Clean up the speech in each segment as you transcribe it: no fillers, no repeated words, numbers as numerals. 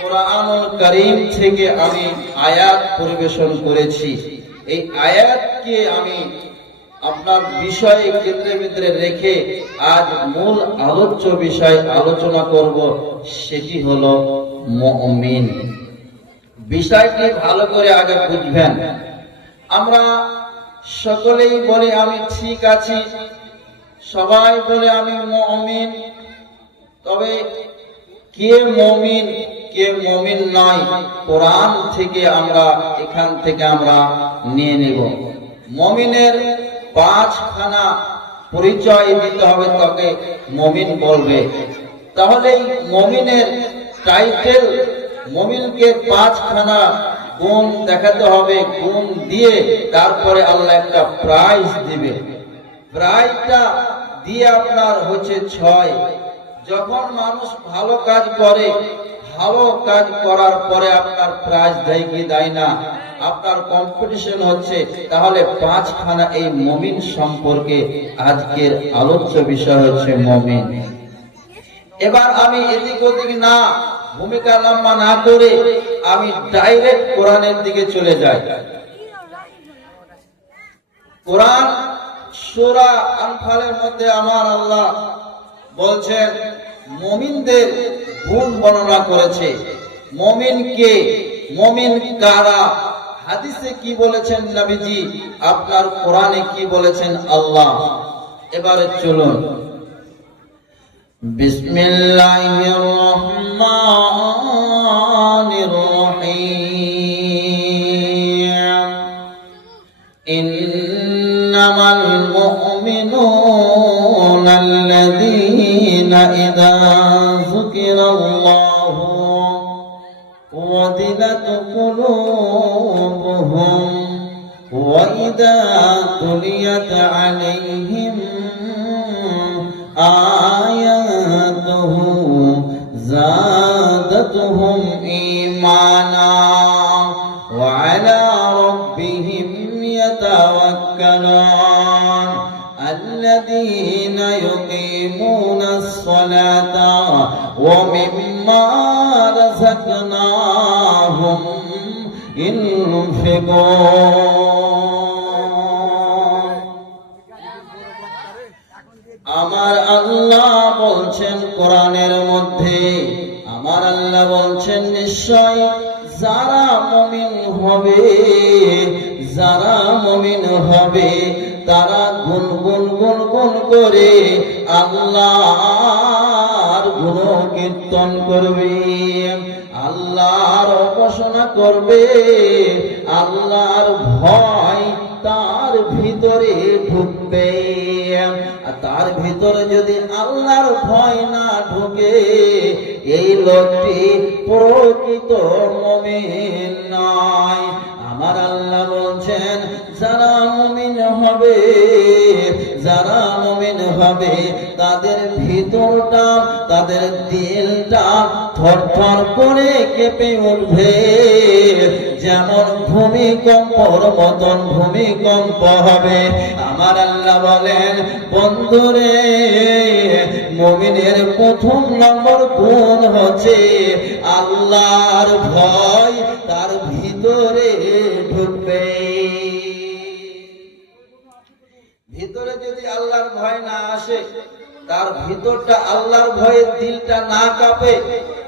কোরআনুল কারীম থেকে আমি আয়াত পরিবেশন করেছি। এই আয়াতকে আমি আপনার বিষয়ে কেন্দ্রে রেখে আজ মূল আলোচ্য বিষয় আলোচনা করব, সেটি হলো মুমিন। বিষয়টি ভালো করে আগে বুঝবেন। আমরা সকলেই বলে আমি ঠিক আছি, সবাই বলে আমি মুমিন, তবে কে মুমিন কে মুমিন নয় কোরআন থেকে এখান থেকে আমরা নিয়ে নেব। মুমিনের 5খানা পরিচয় দিতে হবে, তাকে মুমিন বলবে। তাহলে মুমিনের টাইটেল, মুমিনকে 5খানা গুণ দেখাতে হবে। গুণ দিয়ে তারপরে আল্লাহ একটা প্রাইজ দিবে। প্রাইজটা দিয়ে আপনার হচ্ছে 6। যখন মানুষ ভালো কাজ করে, ভালো কাজ করার পরে আপনার প্রাইজ দেয় কি দেয় না, আপনার কম্পিটিশন হচ্ছে, তাহলে 5খানা এই মুমিন সম্পর্কে আজকের আলোচ্য বিষয় হচ্ছে মুমিন। এবার আমি এদিক ওদিক না ভূমিকা লম্বা না করে আমি ডাইরেক্ট কোরআনের দিকে চলে যাই। কোরআন সূরা আনফালের মধ্যে আমার আল্লাহ বলছেন মুমিনদের গুণ বর্ণনা করেছে। মুমিন কে, মুমিন কারা, হাদিসে কি বলেছেন নবীজি, আপনার কোরআনে কি বলেছেন আল্লাহ। এবারে চলুন, বিসমিল্লাহির রহমানির রহিম। ইন্নামাল মুমিনুনা আল্লাযীনা ইযা যুকিরাল্লাহু ওয়াজিলাত কুলুবুহুম ওয়া ইযা তুলিয়াত আলাইহিম আয়াতুহু যাদাতুহুম ঈমানা ওয়া আলা রাব্বিহিম ইয়াতাওয়াক্কালুন আল্লাযীনা ইউকিমুনাস সালাতা ওয়া মিম্মা রাযাকনাহুম ইউনফিকুন। আমার আল্লাহ বলছেন কোরআনের মধ্যে, আমার আল্লাহ বলছেন নিশ্চয় যারা মুমিন হবে, যারা মুমিন হবে তারা গুনগুন করে আল্লাহর গুণ কীর্তন করবে, আল্লাহর উপাসনা করবে, আল্লাহর ভয় তার ভিতরে ঢুকবে। তার ভিতরে যদি আল্লাহর ভয় না ঢুকে, এই লোকটি প্রকৃত মুমিন নয়। আমার আল্লাহ বলছেন যারা মুমিন হবে, যারা মুমিন হবে তাদের ভিতরটা, তাদের দিলটা থরথর করে কেঁপে উঠবে, যেমন ভূমিকম্পর মতন ভূমিকম্প হবে। আমার আল্লাহ বলেন বন্ধুরে, মুমিনের প্রথম নম্বর গুণ হচ্ছে আল্লাহর ভয় তার ভিতরে ঢুকবে। ভিতরে যদি আল্লাহর ভয় না আসে, তার ভিতরটা আল্লাহর ভয়ে দিলটা না কাঁপে,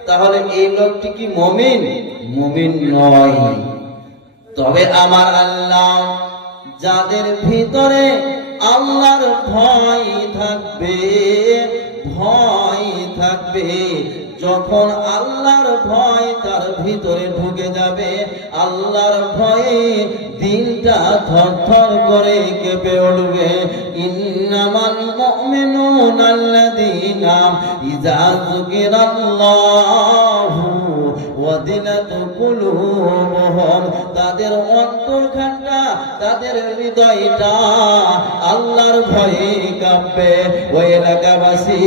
তাহলে এই লোকটি কি মুমিন? মুমিন নয়। তবে আমার আল্লাহ যাদের ভিতরে আল্লাহর ভয় থাকবে, ভয় থাকবে, যখন আল্লাহর ভয় তার ভিতরে ঢুকে যাবে, আল্লাহর ভয়ে দিলটা থরথর করে কেঁপে উঠবে। ইন্নামাল মুমিনুনা আল্লাযীনা ইযা যুকিরাল্লাহু ওয়াজিলাত কুলুবুহুম, তাদের অন্তরখানা, তাদের হৃদয়টা আল্লাহর ভয়ে কাঁপবে। ওই এলাকাবাসী,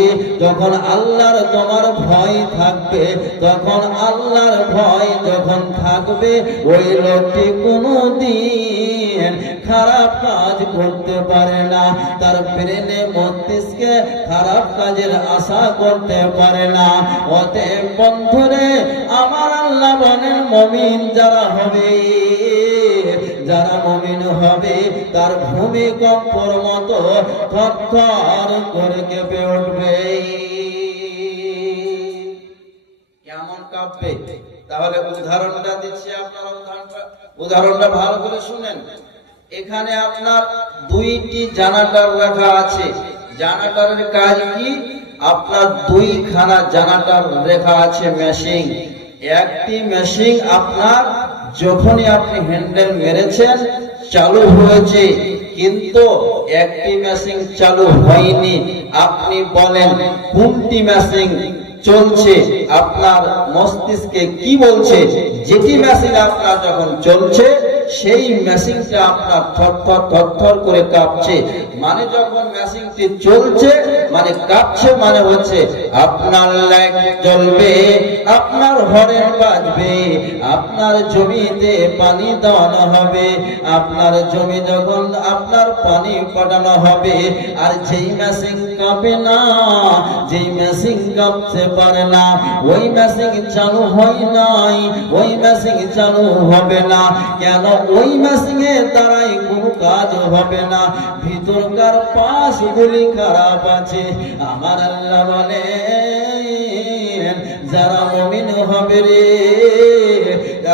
যখন আল্লাহর তোমার ভয় থাকবে, তখন আল্লাহর ভয় যখন থাকবে, ওই লোকটি কোনোদিন খারাপ কাজ করতে পারে না, তার ব্রেনে মস্তিষ্কে খারাপ কাজের আশা করতে পারে না। অতএব বন্ধুরে, আমার আল্লাহ বলেন মুমিন যারা হবে, যারা মুমিন হবে, তার ভূমিকম্পর মতো থরথর করে কেঁপে উঠবে। কেমন কাঁপবে? তাহলে উদাহরণটা দিচ্ছি, আপনারা উদাহরণটা ভালো করে শুনেন। এখানে আপনার দুইটি জানাটার রাখা আছে। জানাটারের কাজ কি? আপনার দুইখানা জানাটার রেখা আছে মেশিন। একটি মেশিন আপনার যখনই আপনি হ্যান্ডেল মেরেছেন চালু হয়েছে, কিন্তু একটি মেশিন চালু হয়নি। আপনি বলেন কোনটি মেশিন চলছে? আপনার মস্তিষ্কে কি বলছে? যেটি মেশিন আপনার যখন চলছে সেই মেশিনটা আপনার থরথর থরথর করে কাঁপছে। মানে যখন মেশিনটি চলছে মানে কাঁপছে, মানে হচ্ছে আপনার লাইট জ্বলবে, আপনার হর্ন বাজবে, আপনার জমিতে পানি দেওয়ানো হবে, আপনার জমি যখন আপনার পানি পাঠানো হবে। আর যেই মেশিন কাঁপে না, যেই মেশিন কাঁপতে পারে না, ওই মেশিন চালু হয় নাই, ওই মেশিন চালু হবে না। কেন? ওই মেশিনের দ্বারাই কোনো কাজ হবে না, ভিতরকার পাশগুলি খারাপ আছে। আমার আল্লাহ বলেন যারা মুমিন হবে রে,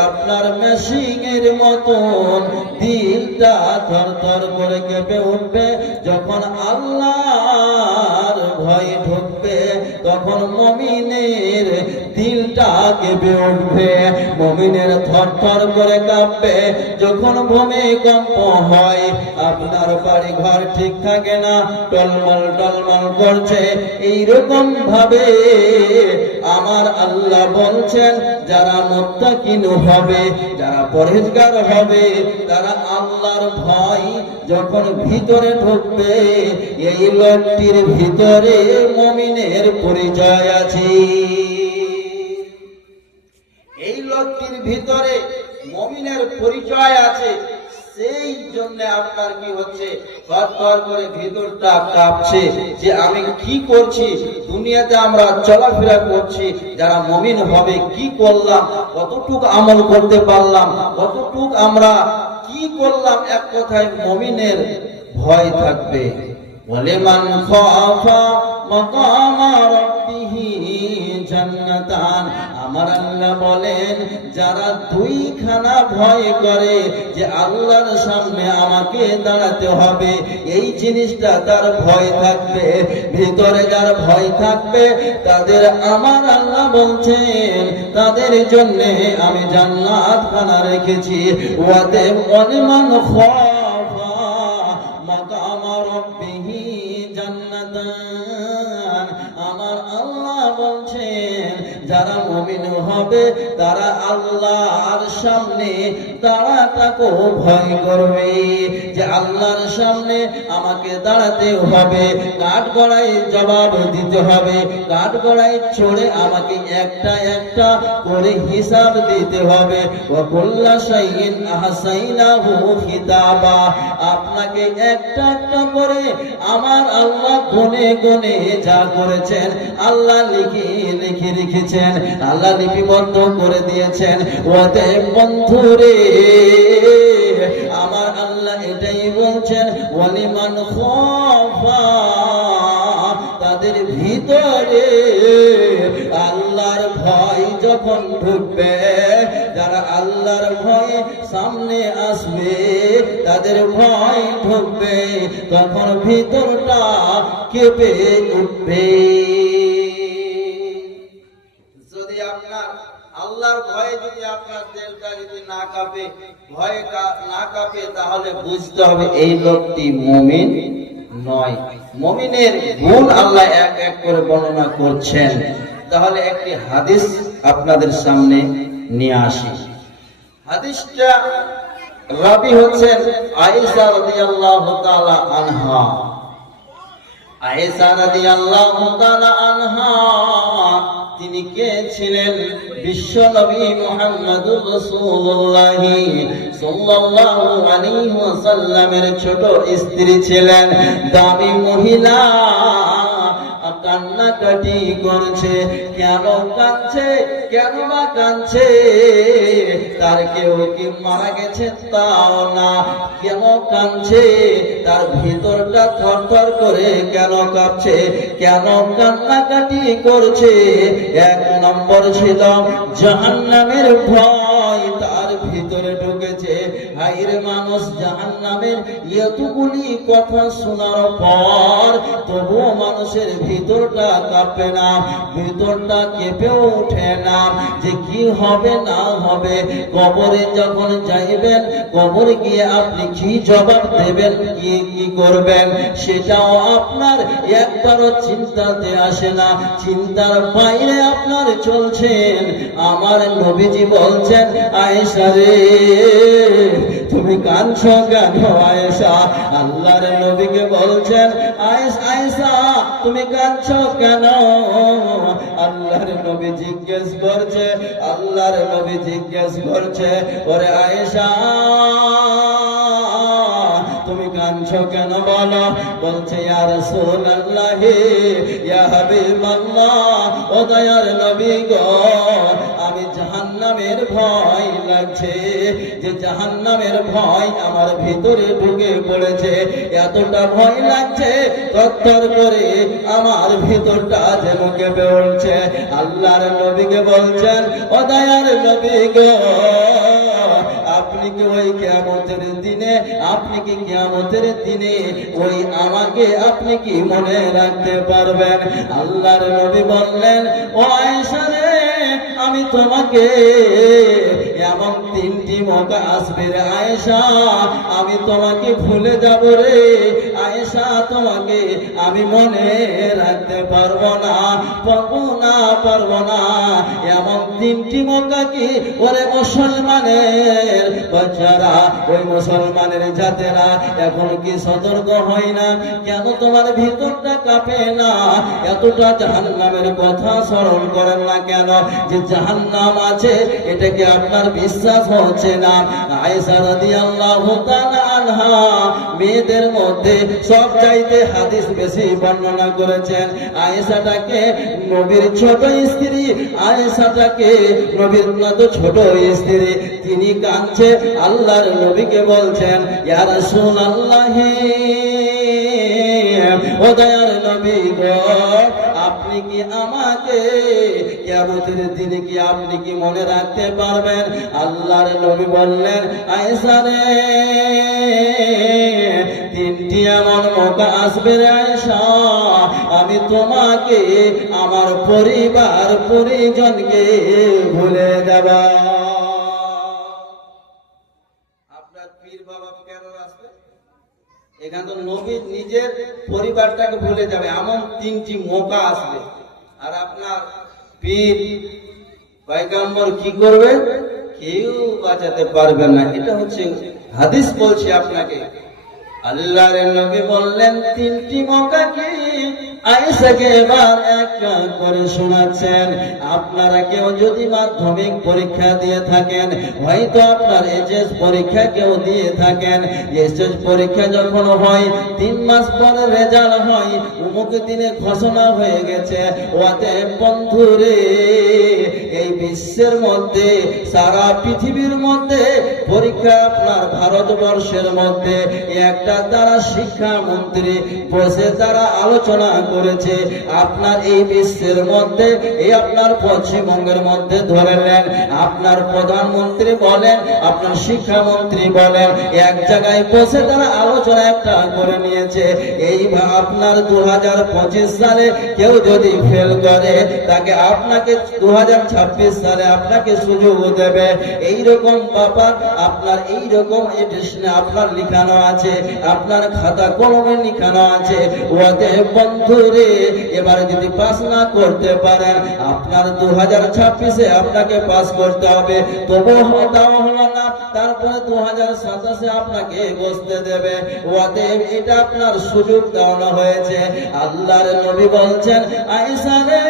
আপনার মেশিনের মতন দিলটা থরথর করে কেঁপে উঠবে। যখন আল্লাহর ভয় ঢুকবে তখন মুমিনের দিলটা কেঁপে উঠবে, মুমিনের থরথর করে কাঁপবে। যখন ভূমিকম্প হয়, আপনার বাড়ি ঘর ঠিক থাকে না, টলমল টলমল করছে। এইরকম ভাবে আমার আল্লাহ বলছেন যারা মুত্তাকিন হবে, যারা পরহেজগার হবে, তারা আল্লাহর ভয় যখন ভিতরে ঢুকবে, এই লোকটির ভিতরে মুমিনের পরিচয় আছে। এই লোকটির ভিতরে মুমিনের পরিচয় আছে। সেই জন্য আপনার কি হচ্ছে? থরথর করে ভিতরটা কাঁপছে যে আমি কি করছি, দুনিয়াতে আমরা চলাফেরা করছি, যারা মুমিন হবে কি করলাম, কতটুক আমল করতে পারলাম, কতটুক আমরা কি করলাম। এক কথায় মুমিনের ভয় থাকবে। ওয়ালিমান খাফা মাকামা রাব্বিহি জান্নাতান। আমার আল্লাহ বলেন যারা দুইখানা ভয় করে যে আল্লাহর সামনে আমাকে দাঁড়াতে হবে, এই জিনিসটা তার ভয় থাকবে, ভিতরে যার ভয় থাকবে, তাদের আমার আল্লাহ বলছেন তাদের জন্য আমি জান্নাত খানা রেখেছি। ওয়াতে ওয়ালিমান খাফা মাকামা রাব্বিহি জান্নাতান। আমার আল্লাহ বলছেন যারা মুমিন হবে তারা আল্লাহর সামনে দাঁড়াটাকে ভয় করবে, যে আল্লাহর সামনে আমাকে দাঁড়াতে হবে, কাঠ গড়াই জবাব দিতে হবে, কাঠ গড়াই ছড়ে আমাকে একটা একটা করে হিসাব দিতে হবে। ওয়া কুল্লা শাইইন আহসাইনাহু কিতাবা। আপনাকে একটা একটা করে আমার আল্লাহ গুনে গুনে যা করেছেন আল্লাহ লিখে লিখে রেখেছেন, আল্লাহ লিপিবদ্ধ করে দিয়েছেন। ওতে বন্ধুরে আমার আল্লাহ এটাই বলছেন ওয়ালিমান খাফা, তাদের ভিতরে আল্লাহর ভয় যখন ঢুকবে, যারা আল্লাহর ভয়ে সামনে আসবে, তাদের ভয় ঢুকবে, তখন ভিতরটা কেঁপে উঠবে। যদি আপনার আল্লাহর ভয়ে যদি আপনার দিলটা যদি না কাঁপে, ভয়ে না কাঁপে, তাহলে বুঝতে হবে এই লোকটি মুমিন নয়। মুমিনের গুণ আল্লাহ এক এক করে বর্ণনা করছেন। তাহলে একটি হাদিস আপনাদের সামনে নিয়ে আসি। হাদিসটা রাবি হচ্ছেন আয়েশা রাদিয়াল্লাহু তাআলা আনহা। আয়েশা রাদিয়াল্লাহু তাআলা আনহা তিনি কে ছিলেন? বিশ্ব নবী মুহাম্মদুর রাসূলুল্লাহ সাল্লাল্লাহু আলাইহি ওয়াসাল্লামের ছোট স্ত্রী ছিলেন। দামি মহিলা কান্নাকাটি করছে। কেন কাঁদছে? কেন বা কাঁদছে? তার কেউ কি মারা গেছে তাও না। কেন কাঁদছে? তার ভিতরটা থরথর করে কেন কাঁপছে? কেন কান্নাকাটি করছে? এক নম্বর ছিল জাহান্নামের ভয় তার ভিতরে ঢুকেছে। হায়রে মানুষ, জাহান্নামের এতগুলি কথা শোনার পর তবুও মানুষের ভিতরটা কাঁপে না, ভিতরটা কেঁপে ওঠে না যে কি হবে না হবে। কবরে যখন যাইবেন, কবরে গিয়ে আপনি কি জবাব দেবেন, কি করবেন, সেটাও আপনার একবারও চিন্তাতে আসে না। চিন্তার বাইরে আপনার চলছেন। আমার নবীজি বলছেন, আয়েশা রে তুমি কাঁদছো কেন আয়েশা? আল্লাহর নবীকে বলছেন, আয়েশা তুমি কাঁদছো কেন? আল্লাহর নবী জিজ্ঞেস করছে, আল্লাহর নবী জিজ্ঞেস করছে, ওরে আয়েশা তুমি কাঁদছো কেন বলো? বলছে, ইয়া রাসূলুল্লাহ, ইয়া হাবিবাল্লাহ, ও দয়ার নবী গো, আমি জাহান্নামের ভয় লাগছে। যে জাহান্নামের ভয় আমার ভিতরে ঢুকে পড়েছে। এতটা ভয় লাগছে, তরতর করে আমার ভিতরটা যেন কেঁপে উঠছে। আল্লাহর নবীকে বলছেন, ও দয়ার নবী গো, আপনি কি ওই কিয়ামতের দিনে, আপনি কি কিয়ামতের দিনে ওই আমাকে আপনি কি মনে রাখতে পারবেন? আল্লাহর নবী বললেন, ও আয়েশা রে, আমি তোমাকে এমন তিনটি মৌকা আসবে রে আয়েশা, আমি তোমাকে ভুলে যাব রে আয়েশা, তোমাকে আমি মনে রাখতে পারবো না, পারবো না। এমন তিনটি মৌকা কি ওরে মুসলমানের বাচ্চারা, ওই মুসলমানের জাতেরা এখন কি সতর্ক হয় না? কেন তোমার ভিতরটা কাঁপে না? এতটা জাহান্নামের কথা স্মরণ করেন না কেন? যে জাহান্নাম আছে এটাকে আপনার বিশ্বাস হচ্ছে না। আয়েশা রাদিয়াল্লাহু তাআলা আনহা মেয়েদের মধ্যে সব চাইতে হাদিস বেশি বর্ণনা করেছেন। আয়েশাটাকে নবীর ছোট স্ত্রী, আয়েশাটাকে নবীর মতো ছোট স্ত্রী, তিনি কাঁদছে। আল্লাহর নবীকে বলছেন, ইয়া রাসূলুল্লাহ, ও দয়ার নবী গো, আপনি কি আমাকে কিয়ামতের দিনে কি আপনি কি মনে রাখতে পারবেন? আল্লাহর নবী বললেন, আয়েশা রে, তিনটি এমন মৌকা আসবে রে আয়েশা, আমি তোমাকে আমার পরিবার পরিজনকে ভুলে যাব। আপনার পীর বাবা কেন আসবে? এখানে তো নবী নিজের পরিবারটাকে ভুলে যাবে, এমন তিনটি মৌকা আসবে। আর আপনার পীর পয়গম্বর কি করবে? কেউ বাঁচাতে পারবে না। এটা হচ্ছে হাদিস বলছে আপনাকে। আল্লাহর নবী বললেন, তিনটি মৌকা কি? আয়েশাকে এবার একটা করে শোনাচ্ছেন। আপনারা কেউ যদি মাধ্যমিক পরীক্ষা দিয়ে থাকেন, হয়তো আপনার এইচএস পরীক্ষা কেউ দিয়ে থাকেন, এইচএস পরীক্ষা যখন হয় 3 মাস পরে রেজাল্ট হয়, অমুক দিনে ঘোষণা হয়ে গেছে। ওতে বন্ধুরে, এই বিশ্বের মধ্যে, সারা পৃথিবীর মধ্যে পরীক্ষা আপনার ভারতবর্ষের মধ্যে একটা তারা শিক্ষামন্ত্রী বসে তারা আলোচনা করেছে। আপনার এই বিশ্বের মধ্যে, এই আপনার পশ্চিমবঙ্গের মধ্যে ধরে নেন, আপনার প্রধানমন্ত্রী বলেন, আপনার শিক্ষামন্ত্রী বলেন, এক জায়গায় বসে তারা আলোচনা একটা করে নিয়েছে। এই আপনার 2025 সালে কেউ যদি ফেল করে, তাকে আপনাকে 2026 সালে আপনাকে সুযোগ দেবে। এইরকম ব্যাপার আপনার এইরকম এডিশনে আপনার লিখানো আছে, আপনার খাতা কলমে লিখানো আছে। ওতে বন্ধু বন্ধুরে, এবারে যদি পাস না করতে পারেন, আপনার 2026-এ আপনাকে পাস করতে হবে, তবু তাও হলো না, তারপরে 2027-এ আপনাকে বসতে দেবে। অতএব এটা আপনার সুযোগ দেওয়া হয়েছে। আল্লাহর নবী বলছেন, আয়েশা রে,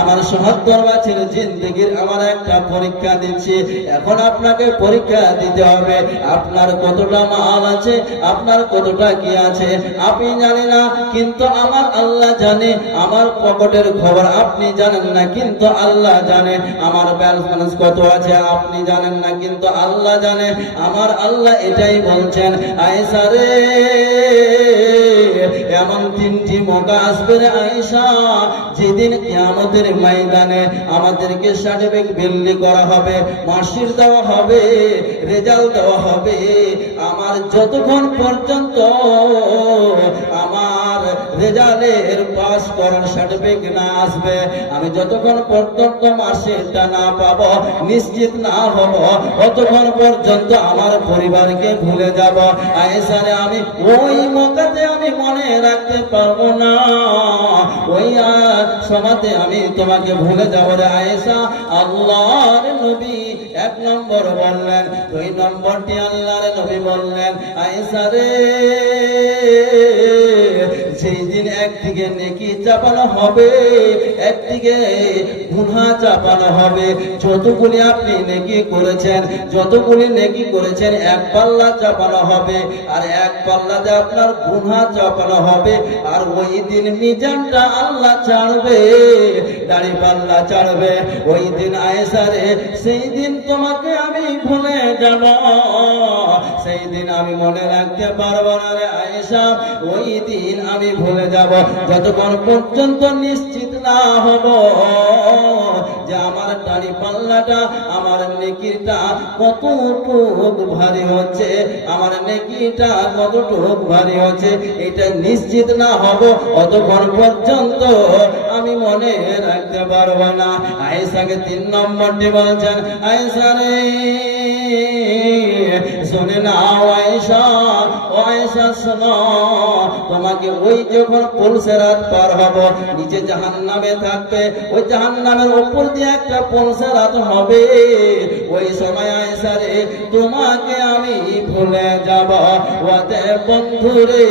আমার ৭০ বছর জিন্দেগির আমার একটা পরীক্ষা দিচ্ছি, এখন আপনাকে পরীক্ষা দিতে হবে। আপনার কতটা মাল আছে, আপনার কতটা কি আছে আপনি জানেন না, কিন্তু আমার আল্লাহ জানে। আমার পকেটের খবর আপনি জানেন না, কিন্তু আল্লাহ জানে। আমার ব্যালেন্স কত আছে আপনি জানেন না, কিন্তু আল্লাহ জানে। আমার আল্লাহ এটাই বলছেন, আয়েশা রে, এমন 3টি মৌকা আসবে রে আয়েশা, যেদিন কিয়ামতের ময়দানে আমাদেরকে সার্টিফিকেট বিলি করা হবে, মার্কশিট দেওয়া হবে, রেজাল্ট দেওয়া হবে। আমার যতক্ষণ পর্যন্ত আমার রেজাল্টের পাস করার সার্টিফিকেট না আসবে, আমি যতক্ষণ পর্যন্ত মার্কশিটটা না পাবো, নিশ্চিত না হব, ততক্ষণ পর্যন্ত আমার পরিবারকে ভুলে যাব। আয়েশা রে, আমি ওই মৌকাতে আমি মনে রাখতে পারবো না, ওই সমাতে আমি তোমাকে ভুলে যাবো রে আয়েশা। আল্লাহর নবী 1 নম্বর বললেন। 2 নম্বরটি আল্লাহর নবী বললেন, আয়েশা রে, সেই দিন একদিকে নেকি চাপানো হবে, একদিকে গুনাহ চাপানো হবে। যতগুলি আপনি নেকি করেছেন, যতগুলি নেকি করেছেন, এক পাল্লা চাপানো হবে, আর এক পাল্লাতে আপনার গুনাহ চাপানো হবে। আর ওই দিন মিজানটা আল্লাহ ছাড়বে, দাড়ি পাল্লা ছাড়বে। ওই দিন আয়েশা রে, সেই দিন তোমাকে আমি ভুলে যাব, সেই দিন আমি মনে রাখতে পারবো না রে আয়েশা। ওই দিন আমি ভুলে যাব, যতক্ষণ পর্যন্ত নিশ্চিত না হব যে আমার দাড়ি পাল্লাটা, আমার নেকিটা কতটুকু ভারী হচ্ছে, আমার নেকিটা কতটুকু ভারী হচ্ছে, এটা নিশ্চিত না হব, অতক্ষণ পর্যন্ত আমি মনে রাখতে পারবো না। আয়েশাকে 3 নম্বরটি বলছেন, আয়েশা রে, শুনে নাও আয়েশা, ও আয়েশা শোনো, তোমাকে ওই যখন পুলসেরাত পার হব, নিচে জাহান্নামে থাকবে, ওই জাহান্নামের উপর দিয়ে একটা পুলসেরাত হবে, ওই সময় আয়েশা রে, তোমাকে আমি ভুলে যাব। ওতে বন্ধুরে,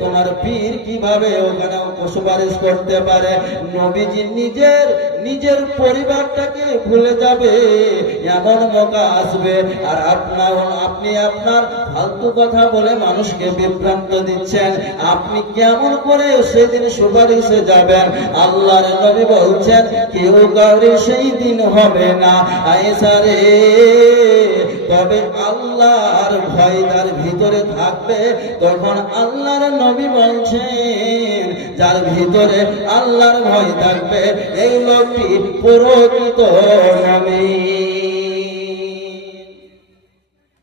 তোমার পীর কিভাবে ওখানে সুপারিশ করতে পারে? নবীজি নিজের পরিবারটাকে ভুলে যাবে, এমন মৌকা আসবে। আর আপনি আপনার ফালতু কথা বলে মানুষকে বিভ্রান্ত দিচ্ছেন। আপনি কেমন করে সেদিন সুপারিশে যাবেন? আল্লাহর নবী বলছেন, কেউ কাউরে সেই দিন হবে না আয়েশা রে, তবে আল্লাহর ভয় তার ভিতরে থাকবে। তখন আল্লাহর নবী বলছেন, যার ভিতরে আল্লাহর ভয় থাকবে, এই লোকটি প্রকৃত মুমিন।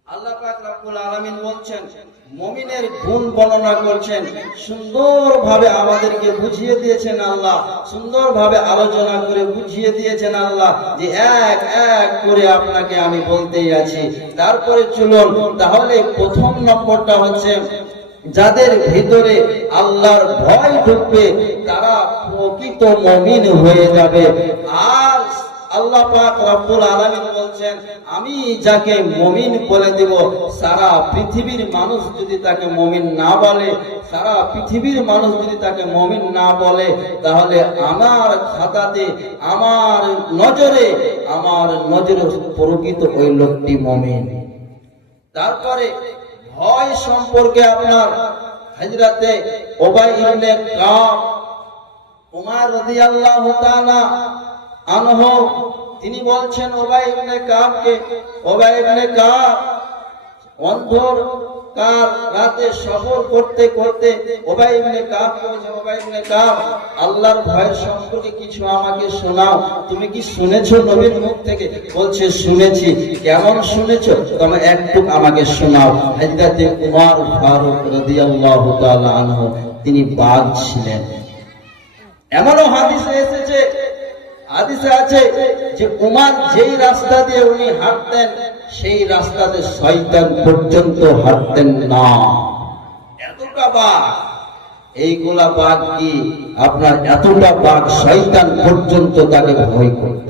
আল্লাহ পাক রব্বুল আলামিন বলছেন, মুমিনের গুণ বর্ণনা করছেন, সুন্দরভাবে আমাদেরকে বুঝিয়ে দিয়েছেন আল্লাহ, সুন্দরভাবে আলোচনা করে বুঝিয়ে দিয়েছেন আল্লাহ, যে এক এক করে আপনাকে আমি বলতেই আছি। তারপরে চলুন, তাহলে 1 নম্বরটা হচ্ছে, যাদের ভিতরে আল্লাহর ভয় ঢুকবে তারা প্রকৃত মুমিন হয়ে যাবে। আর আল্লাহ পাক রব্বুল আলামিন বলছেন, আমি যাকে মুমিন বলে দেব, সারা পৃথিবীর মানুষ যদি তাকে মুমিন না বলে, সারা পৃথিবীর মানুষ যদি তাকে মুমিন না বলে, তাহলে আমার খাতাতে, আমার নজরে প্রকৃত ওই লোকটি মুমিন। তারপরে ভয় সম্পর্কে আপনার হযরতে উবাই ইবনে কাব, উমর রাদিয়াল্লাহু তাআলা আনহু, তিনি বলছেন উবাই ইবনে কাবকে, উবাই ইবনে কাব অন্ধকার রাতে সফর করতে করতে উবাই ইবনে কাব বলছে, উবাই ইবনে কাব, আল্লাহর ভয়ের সম্পর্কে কিছু আমাকে শোনাও। তুমি কি শুনেছো নবীর মুখ থেকে? বলছে, শুনেছি। কেমন শুনেছো? তুমি একটু আমাকে শোনাও। হযরতে উমর ফারুক রাদিয়াল্লাহু তাআলা আনহু, তিনি বাঘ ছিলেন। এমনও হাদিসে এসেছে, হাদিসে আছে যে উমর যেই রাস্তা দিয়ে উনি হাঁটতেন, সেই রাস্তাতে শয়তান পর্যন্ত হাঁটতেন না, এতটা বাঘ। এইগুলা বাঘ কি আপনার এতটা বাঘ শয়তান পর্যন্ত তাকে ভয় করত,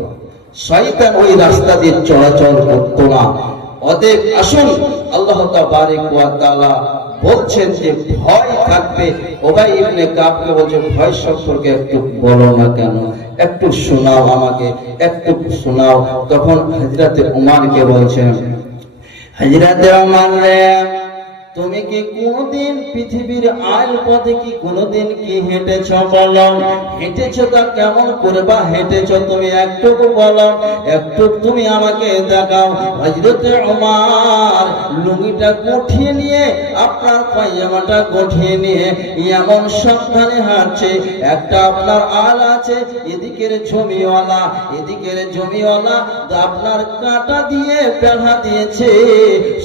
শয়তান ওই রাস্তা দিয়ে চলাচল করত না। অতএব আসুন, আল্লাহ তাবারক ওয়া তাআলা বলছেন যে ভয় থাকবে। উবাই ইবনে কাবকে বলছে ভয় সম্পর্কে একটু বলো না কেন, একটু শোনাও আমাকে, একটু শোনাও। তখন হযরতে উমরকে বলছেন, হযরতে উমর রে, তুমি কি কোনদিন পৃথিবীর আইল পথে কি কোনদিন কি হেঁটেছ বলো? হেঁটেছ তা কেমন করে বা হেঁটেছ তুমি একটু বলো, একটু তুমি আমাকে দেখাও। হযরতে উমর লুঙ্গিটা গঠিয়ে নিয়ে, আপনার পায়জামাটা গঠিয়ে নিয়ে এমন সাবধানে হাঁটছে। একটা আপনার আল আছে, এদিকের জমিওয়ালা, এদিকের জমিওয়ালা আপনার কাঁটা দিয়ে বেড়া দিয়েছে,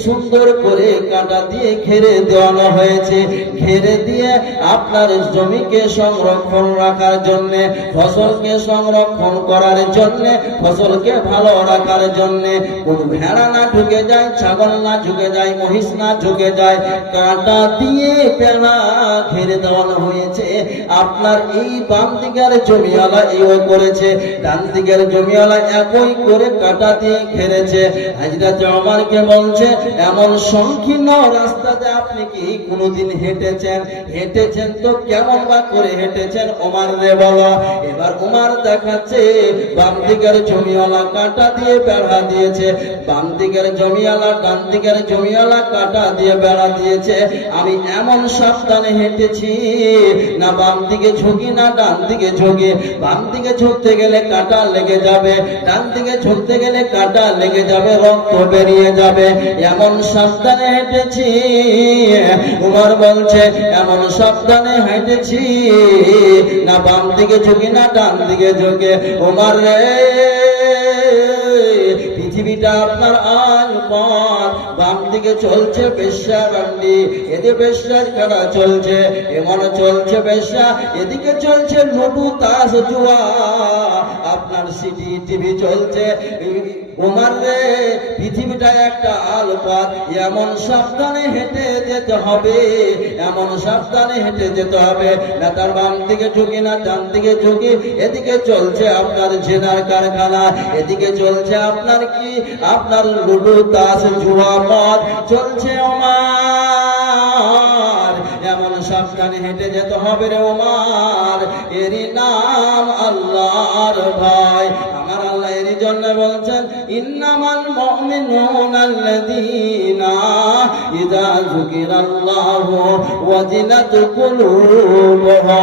সুন্দর করে কাঁটা দিয়ে ঘিরে দেওয়ানো হয়েছে। ঘিরে দিয়ে আপনার জমিকে সংরক্ষণ রাখার জন্য, ফসলকে সংরক্ষণ করার জন্য, ফসলকে ভালো রাখার জন্য, কোন ভেড়া না ঢুকে যায়, ছাগল না ঢুকে যায়, মহিষ না ঢুকে যায়, কাঁটা দিয়ে বেড়া ঘিরে দেওয়ানো হয়েছে। আপনার এই বাম দিকের জমিওয়ালা এও করেছে, ডান দিকের জমিওয়ালা একই করে কাঁটা দিয়ে ঘিরেছে। হযরত ওমরকে বলছে, এমন সংকীর্ণ রাস্তাতে আপনি কি কোনদিন হেঁটেছেন? হেঁটেছেন তো কেমন বা করে হেঁটেছেন ওমর রে বলো। এবার ওমর দেখাচ্ছে বাম দিকের জমিওয়ালা কাঁটা দিয়ে বেড়া দিয়েছে, বাম দিকের জমিওয়ালা ডান দিকের জমিওয়ালা কাঁটা দিয়ে বেড়া দিয়েছে। আমি এমন সাবধানে হেঁটেছি না বাম দিকে ঝুঁকি না ডান দিকে ঝুঁকি। বাম দিকে ঝুঁকতে গেলে কাঁটা লেগে যাবে, ডান দিকে ঝুঁকতে গেলে কাঁটা লেগে যাবে, রক্ত বেরিয়ে যাবে, এমন সাবধানে হেঁটেছি। উমর বলছে এমন সাবধানে হেঁটেছি না বাম দিকে ঝুঁকি না ডান দিকে ঝুঁকে। উমর রে, পৃথিবীটা আপনার আল পথ, বাম দিকে চলছে বেশ্যা বান্ডি, এদিকে বেশ্যার খেলা চলছে, এমন চলছে বেশ্যা, এদিকে চলছে লুডু তাস জুয়া, আপনার সিটি টিভি চলছে। উমর রে, পৃথিবীটা একটা আল পথ, এমন সাবধানে হেঁটে যেতে হবে, এমন সাবধানে হেঁটে যেতে হবে। না তার বাম দিকে ঝুঁকি না ডান দিকে ঝুঁকি। এদিকে চলছে আপনার জেনার কারখানা, এদিকে চলছে আপনার কি আপনার লুডু তাস জুয়া মদ চলছে। ওমর, এমন সাবধানে হেঁটে যেতে হবে রে ওমর, এরই নাম আল্লাহর ভয়। আমার আল্লাহ এরই জন্য বলছেন, ইন্নামাল মুমিনুনা আল্লাযীনা ইযা যুকিরাল্লাহু ওয়াজিলাত কুলুবুহুম,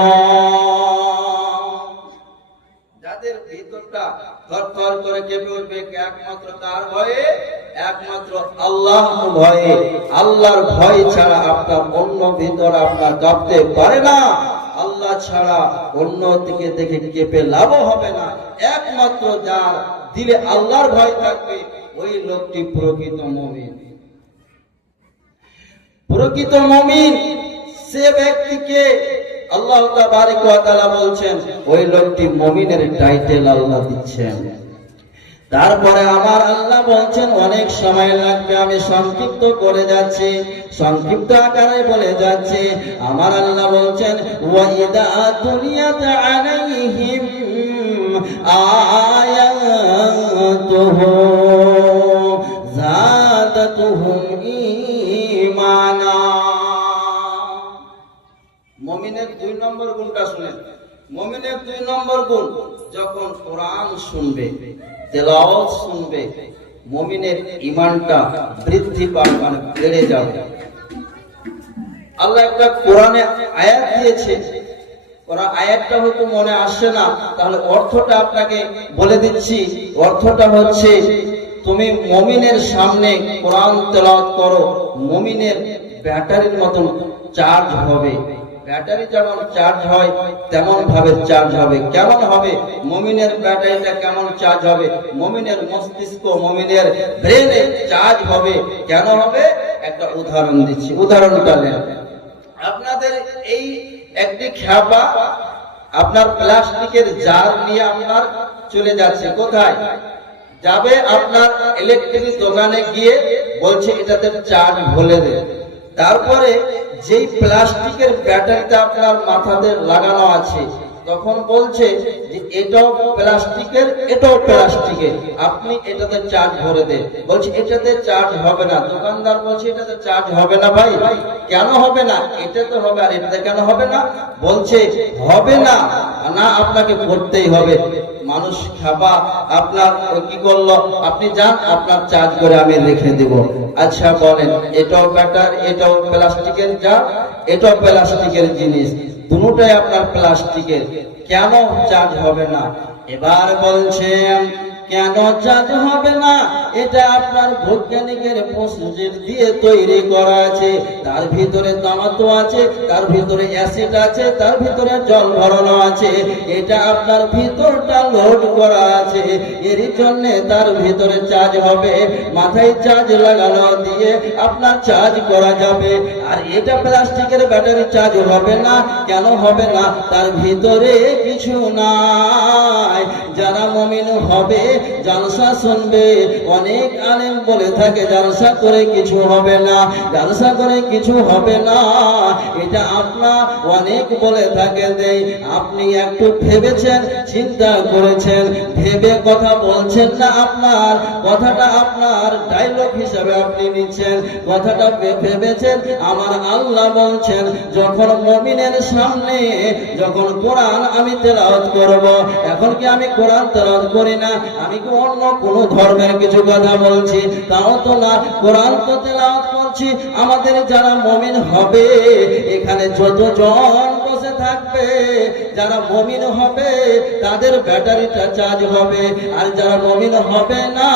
যাদের ভিতরটা থরথর করে কেঁপে উঠবে একমাত্র তার ভয়ে, একমাত্র আল্লাহ ভয়ে। আল্লাহর ভয় ছাড়া আপনার অন্য ভিতর আপনার কাঁপতে পারে না, আল্লাহ ছাড়া অন্য দিকে দেখে কেঁপে লাভ হবে না। একমাত্র যার দিলে আল্লাহর ভয় থাকবে ওই লোকটি প্রকৃত মুমিন। প্রকৃত মুমিন সে ব্যক্তিকে আল্লাহ তাবারক ওয়া তাআলা বলছেন, ওই লোকটি মুমিনের টাইটেল আল্লাহ দিচ্ছেন। তারপরে আমার আল্লাহ বলছেন, অনেক সময় লাগবে, আমি সংক্ষিপ্ত করে যাচ্ছি, সংক্ষিপ্ত আকারে বলে যাচ্ছি। আমার আল্লাহ বলছেন, ওয়া ইযা তুলিয়াত আলাইহিম আয়াতুহু যাদাতুহুম ঈমানা। মুমিনের 2 নম্বর গুণটা শুনেন। মুমিনের 2 নম্বর গুণ, যখন কোরআন শুনবে, তেলাওয়াত শুনবে, মুমিনের ঈমানটা বৃদ্ধি পাবে, মানে বেড়ে যাবে। আল্লাহ একটা কোরআনে আয়াত দিয়েছে, কোরআন আয়াতটা হয়তো মনে আসছে না, তাহলে অর্থটা আপনাকে বলে দিচ্ছি। অর্থটা হচ্ছে, তুমি মুমিনের সামনে কোরআন তেলাওয়াত করো, মুমিনের ব্যাটারির মতন চার্জ হবে। ব্যাটারি যেমন চার্জ হয় তেমন ভাবে চার্জ হবে। কেমন হবে? মুমিনের ব্যাটারিটা কেমন চার্জ হবে? মুমিনের মস্তিষ্ক, মুমিনের ব্রেনে চার্জ হবে। কেন হবে? একটা উদাহরণ দিচ্ছি, উদাহরণটা নেন। আপনাদের এই একটি খ্যাপা আপনার প্লাস্টিকের জার নিয়ে আপনার চলে যাচ্ছে, কোথায় যাবে? আপনার ইলেকট্রিক দোকানে গিয়ে বলছে এটাতে চার্জ ভরে দে। তারপরে যেই প্লাস্টিকের ব্যাটারিটা আপনার মাথাতে লাগানো আছে, তখন বলছে যে এটাও প্লাস্টিকের, এটাও প্লাস্টিকের, আপনি এটাতে চার্জ ভরে দেন। বলছে এটাতে চার্জ হবে না। দোকানদার বলছে এটাতে চার্জ হবে না। ভাই কেন হবে না? এটাতে হবে, আর এটাতে কেন হবে না? বলছে হবে না, না আপনাকে করতেই হবে। মানুষ খাবা, আপনার কি করলো, আপনি যান, আপনার চার্জ করে আমি রেখে দেব। আচ্ছা বলেন, এটাও ব্যাটার, এটাও প্লাস্টিকের, যা এটাও প্লাস্টিকের জিনিস, দুটোটাই আপনার প্লাস্টিকের, কেন চার্জ হবে না? এবার বলছেন কেন চার্জ হবে না? এটা আপনার বৈজ্ঞানিকের প্রসেস দিয়ে তৈরি করা আছে, তার ভিতরে তামাতো আছে, তার ভিতরে অ্যাসিড আছে, তার ভিতরে জল ভরানো আছে, এটা আপনার ভিতরটা লোড করা আছে, এর জন্য তার ভিতরে চার্জ হবে। মাথায় চার্জ লাগানো দিয়ে আপনার চার্জ করা যাবে। আর এটা প্লাস্টিকের ব্যাটারি চার্জ হবে না। কেন হবে না? তার ভিতরে কিছু নাই। যারা মুমিন হবে, জালসা শুনবে, অনেক আলেম বলে থাকে জালসা করে কিছু হবে না, জালসা করে কিছু হবে না, এটা আপনার অনেক বলে থাকে দেই। আপনি একটু ভেবেছেন, চিন্তা করেছেন, ভেবে কথা বলছেন না, আপনার কথাটা আপনার ডায়লগ হিসাবে আপনি নিচ্ছেন, কথাটা ভেবেছেন। আমার আল্লাহ বলছেন যখন মুমিনের সামনে যখন কোরআন আমি তেলাওয়াত করব, এখন কি আমি কোরআন তেলাওয়াত করি না? আমি কি অন্য কোন ধর্মের কিছু কথা বলছি? তাও তো না, কোরআন তো তেলাওয়াত করছি। আমাদের যারা মুমিন হবে, এখানে যতজন বসে থাকবে, যারা মুমিন হবে তাদের ব্যাটারিটা চার্জ হবে। আর যারা মুমিন হবে না,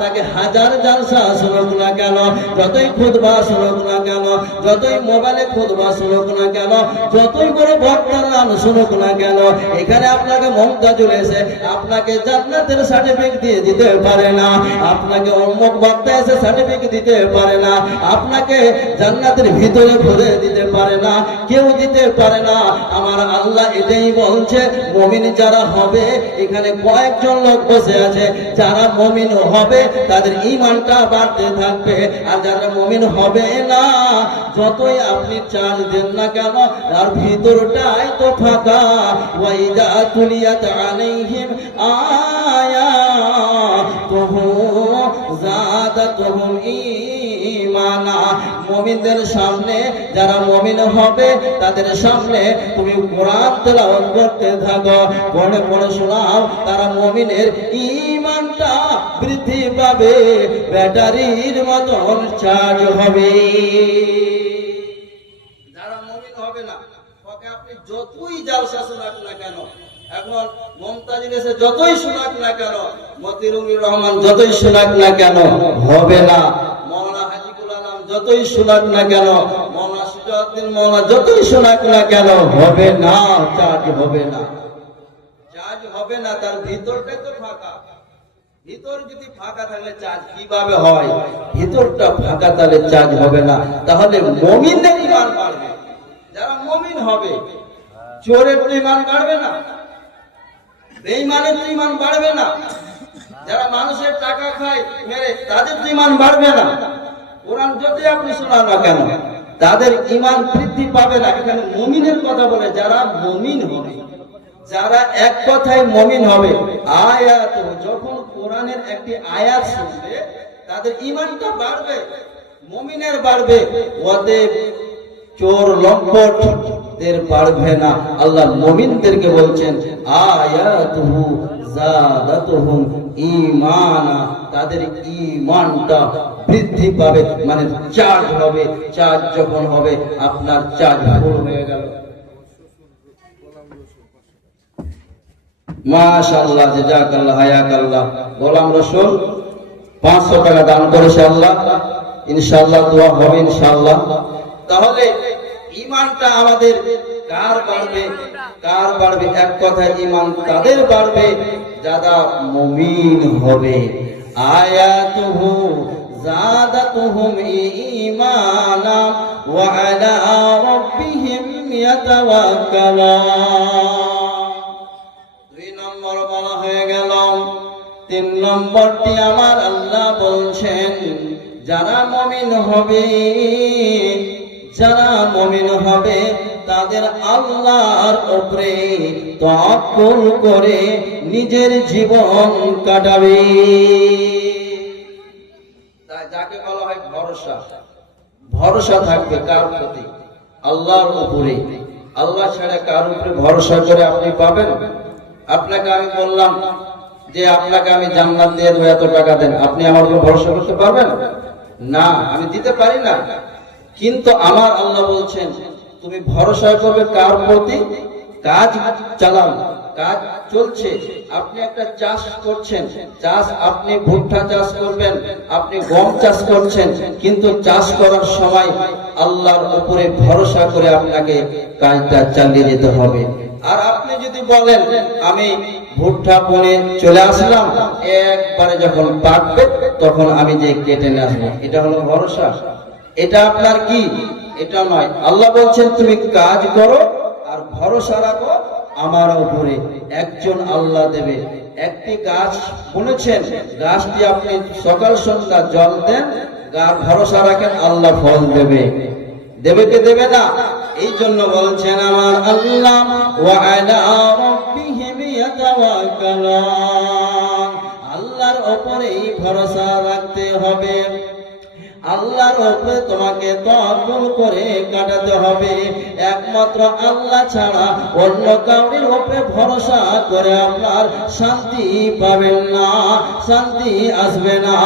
তাকে হাজার জালসা শুনুক না কেন, যতই খুতবা শুনুক না কেন, যতই মোবাইলে খুতবা শুনুক না কেন, যতই বড় বক্তার নাম শুনুক না কেন, এখানে আপনাকে মুমতাজুল এসে আপনাকে জান্নাতের সার্টিফিকেট দিয়ে দিতে পারে না, আপনাকে অমুক বক্তা এসে সার্টিফিকেট দিতে পারে না, আপনাকে জান্নাতের ভিতরে ভরে দিতে পারে না, কেউ দিতে পারে না। আমার আল্লাহ এটাই বলছে, মুমিন যারা হবে, এখানে কয়েকজন লোক বসে আছে, যারা মুমিন হবে তাদের ঈমানটা বাড়তে থাকবে। আর যারা মুমিন হবে না, যতই আপনি চার্জ দেন না কেন, আর ভিতরটাই তো ফাঁকা। ওয়াইদা তুলিয়াত আলাইহিম আয়াতুহু জাদাতুহুম ঈমানা। মুমিনদের সামনে, যারা মুমিন হবে তাদের সামনে তুমি কোরআন তেলাওয়াত করতে থাকো, পড়ে পড়ে শোনাও, তারা মুমিনের ঈমানটা বৃদ্ধি পাবে, ব্যাটারির মতন চার্জ হবে। যারা মুমিন হবে না, ওকে আপনি যতই জালসা শোনাক না কেন, এখন মুমতাজির এসে যতই শোনাক না কেন, মতিউর রহমান যতই শোনাক না কেন, হবে না। মাওলানা হাজিবুল আলম যতই শোনাক না কেন, মাওলানা সিরাজউদ্দিন মাওলানা যতই শোনাক না কেন, হবে না, চার্জ হবে না, চার্জ হবে না। তার ভিতরটাই তো ফাঁকা। ভিতর যদি ফাঁকা থাকলে চার্জ কিভাবে হয়? ভিতরটা ফাঁকা, তাহলে চার্জ হবে না। তাহলে মুমিনের ঈমান বাড়বে। যারা মুমিন হবে, চোরের তো ঈমান বাড়বে না, বেঈমানের তো ঈমান বাড়বে না, যারা মানুষের টাকা খায় মেরে, তাদের তো ঈমান বাড়বে না। কোরআন যদি আপনি শোনান না কেন, তাদের ঈমান বৃদ্ধি পাবে না। এখানে মুমিনের কথা বলে, যারা মুমিন হবে, যারা এক কথায় মুমিন হবে। আয়াত, যখন কোরআনের একটি আয়াত শুনবে, তাদের ঈমানটা বাড়বে, মুমিনের বাড়বে। ওদের চোর লম্পটদের বাড়বে না। আল্লাহ মুমিনদেরকে বলছেন আয়াতুহু জাদাতুহুম ঈমানা, তাদের ঈমানটা বৃদ্ধি পাবে, মানে চার্জ হবে। চার্জ যখন হবে, আপনার চার্জ ফুল হয়ে গেল। মাশাআল্লাহ, জাযাকাল্লাহ, হায়াকাল্লাহ। গোলাম রসুল 500 টাকা দান করেছে আল্লাহ, ইনশাআল্লাহ দোয়া হবে ইনশাআল্লাহ। তাহলে ঈমানটা আমাদের কার বাড়বে? কার বাড়বে? এক কথায় ঈমান তাদের বাড়বে যারা মুমিন হবে। আয়াতুহু জাদাতুহুম ঈমানা ওয়া আলা রাব্বিহিম ইয়াতাওয়াক্কালুন। 2 নম্বর বলা হয়ে গেল। 3 নম্বরটি আমার আল্লাহ বলছেন, যারা মুমিন হবে, যারা মুমিন হবে তাদের আল্লাহর উপরে তাওয়াক্কুল করে নিজের জীবন কাটাবে। যাকে বলা হয় ভরসা, ভরসা থাকবে কার প্রতি? আল্লাহর উপরে। আল্লাহ ছাড়া কার উপরে ভরসা করে আপনি পাবেন? আপনাকে আমি বললাম যে আপনাকে আমি জান্নাত দিয়ে দেব, এত টাকা দেন, আপনি আমার উপর ভরসা করতে পারবেন? না, আমি দিতে পারি না। কিন্তু আমার আল্লাহ বলছেন তুমি ভরসা করবে কার প্রতি? কাজ চালান, কাজ চলছে, আপনি একটা চাষ করছেন, চাষ আপনি ভুট্টা চাষ করবেন, আপনি গম চাষ করছেন, কিন্তু চাষ করার সময় আল্লাহর উপরে ভরসা করে আপনাকে কাজটা চালিয়ে যেতে হবে। আর আপনি যদি বলেন আমি ভুট্টা বুনে চলে আসলাম, একবারে যখন পাকবে তখন আমি যে কেটে নিয়ে আসবো, এটা হলো ভরসা? এটা আপনার কি? এটা নয়। আল্লাহ বলছেন তুমি কাজ করো আর ভরসা রাখো আমার উপরে। একজন আল্লাহ দেবে। একটি গাছ বুনেছেন, গাছটি আপনি সকাল সন্ধ্যা জল দেন, ভরসা রাখেন আল্লাহ ফল দেবে। দেবে কি দেবে না? এই জন্য বলছেন আমার আল্লাহ ওয়া আলা রাব্বিহিম ইয়াতাওয়াক্কালুন, আল্লাহর উপরেই ভরসা রাখতে হবে, আল্লাহর উপরে তোমাকে তাওয়াক্কুল করে কাটাতে হবে। একমাত্র আল্লাহ ছাড়া অন্য কাউরির উপরে ভরসা করে আপনার শান্তি পাবেন না, শান্তি আসবে না।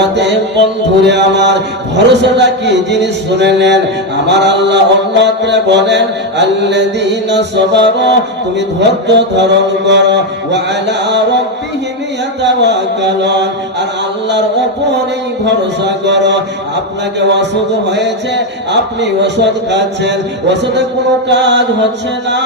ওতে বন্ধুরে আমার, ভরসাটা কি জিনিস শুনে নেন। আমার আল্লাহ অন্যত্রে বলেন আল্লাযীনা সাবারু, তুমি ধৈর্য ধারণ করো, ওয়া আলা রাব্বিহিম ইয়াতাওয়াক্কালুন, আর আল্লাহর উপরেই ভরসা করো। আপনাকে অসুখ হয়েছে, আপনি ওষুধ খাচ্ছেন, ওষুধে কোনো কাজ হচ্ছে না,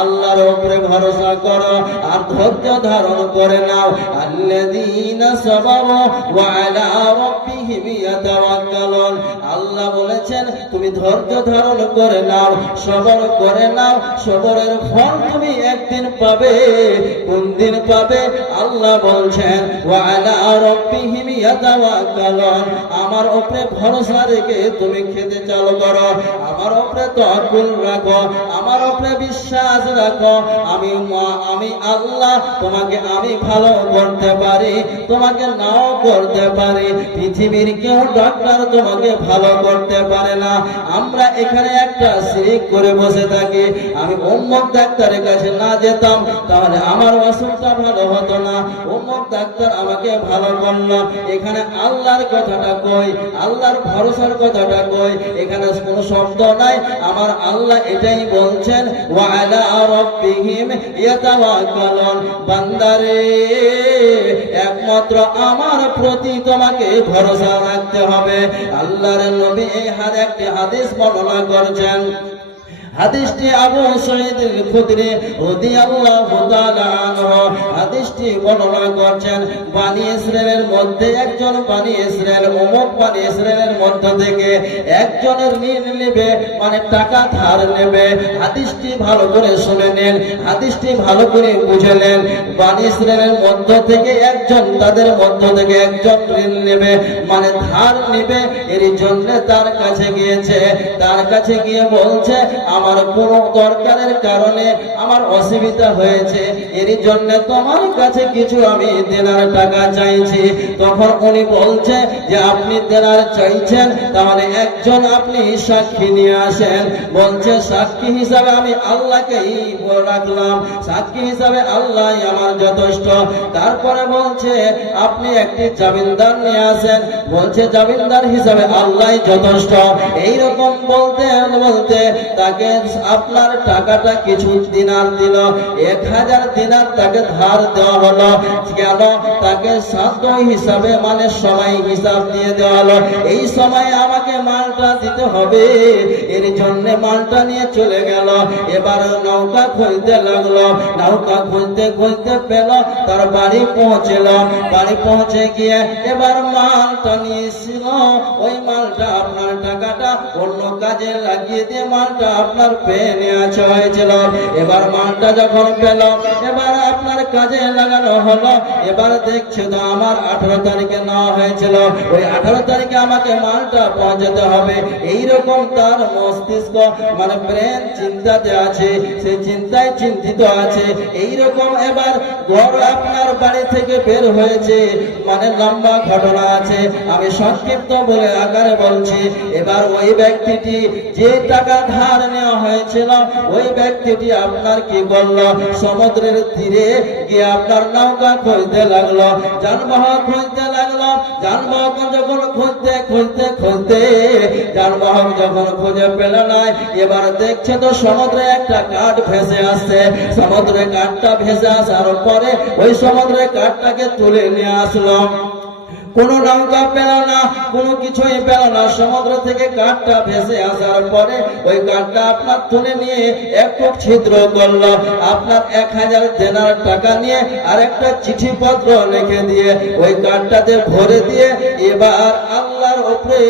আল্লাহর উপরে ভরসা করো আর ধৈর্য ধারণ করে নাও। আল্লাযীনা সাবারু ওয়া আলা রাব্বিহিম ইয়াতাওয়াক্কালুন, আল্লাহ বলেছেন তুমি ধৈর্য ধারণ করে নাও, সবর করে নাও, সবরের ফল তুমি একদিন পাবে। কোন দিন পাবে? আল্লাহ বলছেন ওয়া আলা রাব্বিহিম ইয়াতাওয়াক্কালুন, আমার উপরে ভরসা রেখে তুমি খেতে চালু করো, আমার উপরে তাওয়াক্কুল রাখো, আমার উপরে বিশ্বাস রাখো। আমি আল্লাহ তোমাকে আমি ভালো করতে পারি, তোমাকে নাও করতে পারি। পৃথিবীর কেউ ডাক্তার তোমাকে ভালো করতে পারে না। আমরা এখানে একটা শিরক করে বসে থাকি, আমি অমুক ডাক্তারের কাছে না যেতাম তাহলে আমার অসুখটা ভালো হতো না, অমুক ডাক্তার আমাকে ভালো করলো। এখানে আল্লাহর কথাটা কই, আল্লাহর ভরসার কথাটা কই, এখানে কোনো শব্দ নাই। আমার আল্লাহ এটাই বলছেন ওয়া আলা রাব্বিহিম ইয়াতাওয়াক্কালুন, বান্দারে একমাত্র আমার প্রতি তোমাকে ভরসা রাখতে হবে। আল্লাহর নবী এই একটি হাদিস বর্ণনা করেছেন। হাদিসটি আবু সাঈদ আল-খুদরি রাদিয়াল্লাহু তাআলা আনহু হাদিসটি বর্ণনা করেছেন। বনি ইসরাইলের মধ্যে একজন বনি ইসরাইল, অমুক বনি ইসরাইলের মধ্য থেকে একজনের ঋণ নেবে, মানে টাকা ধার নেবে। হাদিসটি ভালো করে শুনে নেন, হাদিসটি ভালো করে বুঝে নেন। বনি ইসরাইলের মধ্য থেকে একজন, তাদের মধ্য থেকে একজন ঋণ নেবে, মানে ধার নেবে। এর জন্য তার কাছে গিয়েছে, তার কাছে গিয়ে বলছে আমার কোনো দরকারের কারণে আমার অসুবিধা হয়েছে, এর জন্য তোমার কাছে কিছু আমি দেনার টাকা চাইছি। তখন উনি বলছে যে আপনি দেনার চাইছেন, তাহলে একজন আপনি সাক্ষী নিয়ে আসেন। বলছে সাক্ষী হিসাবে আমি আল্লাহকেই রাখলাম, সাক্ষী হিসাবে আল্লাহ আমার যথেষ্ট। তারপরে বলছে আপনি একটি জামিনদার নিয়ে আসেন। বলছে জামিনদার হিসাবে আল্লাহ যথেষ্ট। এইরকম বলতে বলতে তাকে আপনার টাকাটা কিছু দিনার দিল, 1000 দিনার তাকে ধার দেওয়া হলো। কেন? তাকে সাধ্য হিসাবে, মানে সময় হিসাব দিয়ে দেওয়া হলো, এই সময় আমাকে মালটা দিতে হবে, এর জন্য মালটা নিয়ে চলে গেল। এবার নৌকা খুঁজতে লাগলো, নৌকা খুঁজতে খুঁজতে পেল, তার বাড়ি পৌঁছল। বাড়ি পৌঁছে গিয়ে এবার মালটা নিয়েছিল, ওই মালটা আপনার টাকাটা অন্য কাজে লাগিয়ে দিয়ে মালটা আপনার পেয়ে নেওয়া হয়েছিল। এবার মালটা যখন পেল, এবার আপনার কাজে লাগানো হলো। এবার দেখছে তো আমার 18 তারিখে নেওয়া হয়েছিল, ওই 18 তারিখে আমাকে মালটা পৌঁছাতে হবে। এইরকম তার মস্তিষ্ক মানে ব্রেন চিন্তাতে আছে, সেই চিন্তায় চিন্তিত আছে। এইরকম এবার ঘর আপনার বাড়ি থেকে বের হয়েছে, মানে লম্বা ঘটনা আছে, আমি সংক্ষিপ্ত বলে আকারে বলছি। এবার ওই ব্যক্তিটি যে টাকা ধার নেওয়া হয়েছিল, ওই ব্যক্তিটি আপনার কি করলো, সমুদ্রের তীরে গিয়ে আপনার নৌকা খুঁজতে লাগলো, যানবাহন খুঁজতে লাগলো। যানবাহন যখন খুঁজতে খুঁজতে খুঁজতে যানবাহন যখন খুঁজে পেল না, এবার দেখছে তো সমুদ্রে একটা কাঠ ভেসে আসছে। সমুদ্রে কাঠটা ভেসে আসার পরে ওই সমুদ্রে কাঠটাকে তুলে নিয়ে আসলো। কোনো নৌকা পেল না, কোনো কিছুই পেল না। সমুদ্র থেকে কাঠটা ভেসে আসার পরে ওই কাঠটা আপনার তুলে নিয়ে একটু ছিদ্র করলো। আপনার 1000 দেনার টাকা নিয়ে আর একটা চিঠিপত্র লিখে দিয়ে ওই কাঠটাতে ভরে দিয়ে এবার আল্লাহর উপরে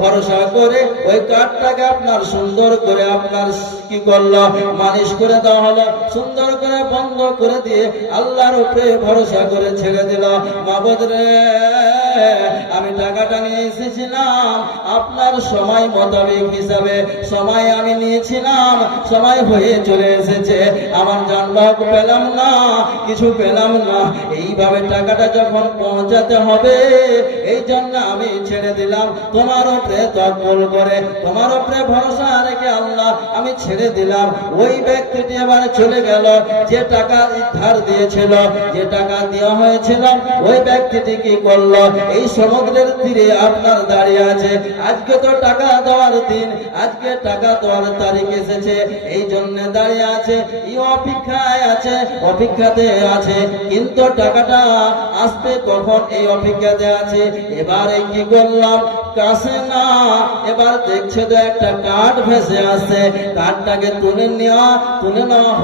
ভরসা করে ওই কাঠটাকে আপনার সুন্দর করে আপনার কি করলো, মালিশ করে দেওয়া হলো। সুন্দর করে বন্ধ করে দিয়ে আল্লাহর উপরে ভরসা করে ছেড়ে দিল। মাবুদ রে, আমি টাকাটা নিয়ে এসেছিলাম আপনার সময় মোতাবেক হিসাবে, সময় আমি নিয়েছিলাম, সময় হয়ে চলে এসেছে, আমার যানবাহন পেলাম না, কিছু পেলাম না। এইভাবে টাকাটা যখন পৌঁছাতে হবে, এই জন্য আমি ছেড়ে দিলাম। তোমার উপরে তওয়াক্কুল করে, তোমার উপরে ভরসা রেখে আল্লাহ আমি ছেড়ে দিলাম। ওই ব্যক্তিটি এবার চলে গেল, যে টাকা ধার দিয়েছিল, যে টাকা দেওয়া হয়েছিল, ওই ব্যক্তিটি কি করলো, এই সমুদ্রের তীরে আপনার দাঁড়িয়ে আছে। আজকে তো টাকা দেওয়ার দিন, আজকে টাকা দেওয়ার তারিখ এসেছে, এই জন্য দাঁড়িয়ে আছে, এই অপেক্ষায় আছে, অপেক্ষাতে আছে। কিন্তু টাকাটা আসবে কখন, এই অপেক্ষাতে আছে। এবারে কি করলাম, কাছে না, এবার দেখছে তো একটা কাঠ ভেসে আসছে। কাঠটাকে তুলে নেওয়া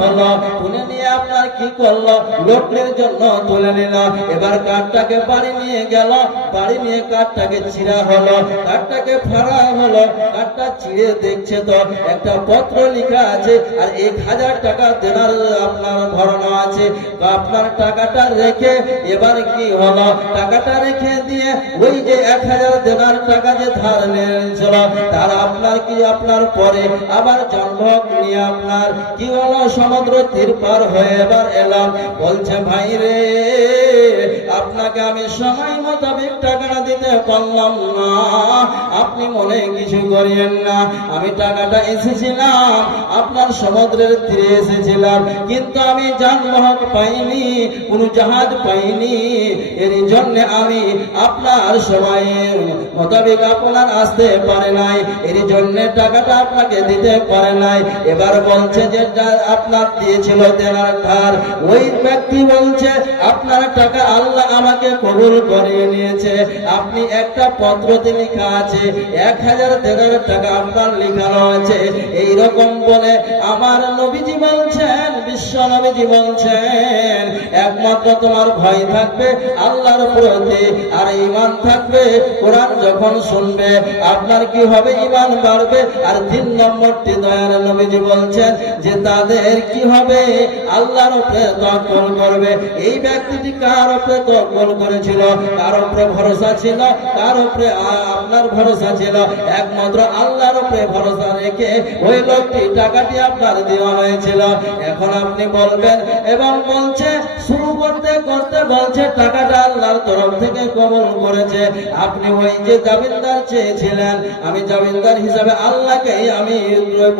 হলো। তুলে নিয়ে আপনার কি করলো, লোকের জন্য তুলে নিল। এবার কাঠটাকে বাড়ি নিয়ে গেল, বাড়ি নিয়ে কাঠটাকে ছিঁড়া হলো, কাঠটাকে ফাড়া হলো। কাঠটা ছিঁড়ে দেখছে তো একটা পত্র লেখা আছে, আর 1000 টাকা দেনার আপনার ভরানো আছে। আপনার টাকাটা রেখে এবার কি হলো, টাকাটা রেখে দিয়ে ওই যে 1000 দেনার টাকা যে ধার নিয়েছিল, তার আপনার কি আপনার পরে আবার জন্মক নিয়ে আপনার কি হলো, সমুদ্র তীর পার হয়ে এবার এলাম। বলছে ভাই রে, আপনাকে আমি সময় মোতাবেক টাকাটা দিতে পারলাম না, আপনি মনে কিছু করিয়েন না। আমি টাকাটা এসেছিলাম আপনার সমুদ্রের তীরে এসেছিলাম, কিন্তু আমি যানবাহন পাইনি, কোন জাহাজ পাইনি, এর জন্য আমি আপনার সময়ের মোতাবেক আপনার আসতে পারে নাই, এর জন্য টাকাটা আপনাকে দিতে পারে নাই। এবার বলছে যে আপনার দিয়েছিল দেনার ধার, ওই ব্যক্তি বলছে আপনার টাকা আল্লাহ আমাকে কবুল করে নিয়েছে। আপনি একটা পত্রতে লেখা আছে 1000 দেনার টাকা আপনার লেখানো আছে। এইরকম বলে আমার নবীজি বলছেন, বিশ্ব নবীজি বলছেন, একমাত্র তোমার ভয় থাকবে আল্লাহর প্রতি, আর ঈমান থাকবে। কোরআন যখন শুনবে আপনার কি হবে, ঈমান বাড়বে। আর 3 নম্বরটি দয়ার নবীজি বলছেন যে তাদের কি হবে, আল্লাহর উপরে তাওয়াক্কুল করবে। এই ব্যক্তিটি কার উপরে তাওয়াক্কুল করেছিল, কার উপরে ভরসা ছিল, কার উপরে আপনার ভরসা ছিল, একমাত্র আল্লাহর উপরে ভরসা রেখে ওই লোকটি টাকাটি আপনার দেওয়া হয়েছিল। এখন আপনি বলবেন, এবং বলছে শুরু করতে করতে বলছে টাকাটা আল্লাহর তরফ থেকে কবুল করেছে। আপনি ওই যে জামিনদার চেয়েছিলেন, আমি জামিনদার হিসাবে আল্লাহকেই আমি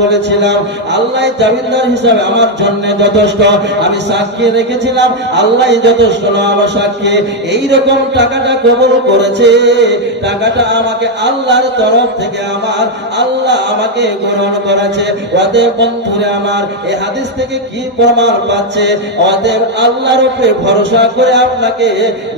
বলেছিলাম, আল্লাহ জামিনদার হিসাবে আমার জন্য যথেষ্ট, আমি সাক্ষী রেখেছিলাম, আল্লাহ যথেষ্ট না আমার সাক্ষী। এইরকম টাকাটা কবুল করেছে, টাকাটা আমাকে আল্লাহর তরফ থেকে আমার আল্লাহ আমাকে গ্রহণ করেছে। অতএব বন্ধুরা আমার, এই হাদিস থেকে কি প্রমাণ পাচ্ছে, অতএব আল্লাহর উপরে ভরসা করে আপনাকে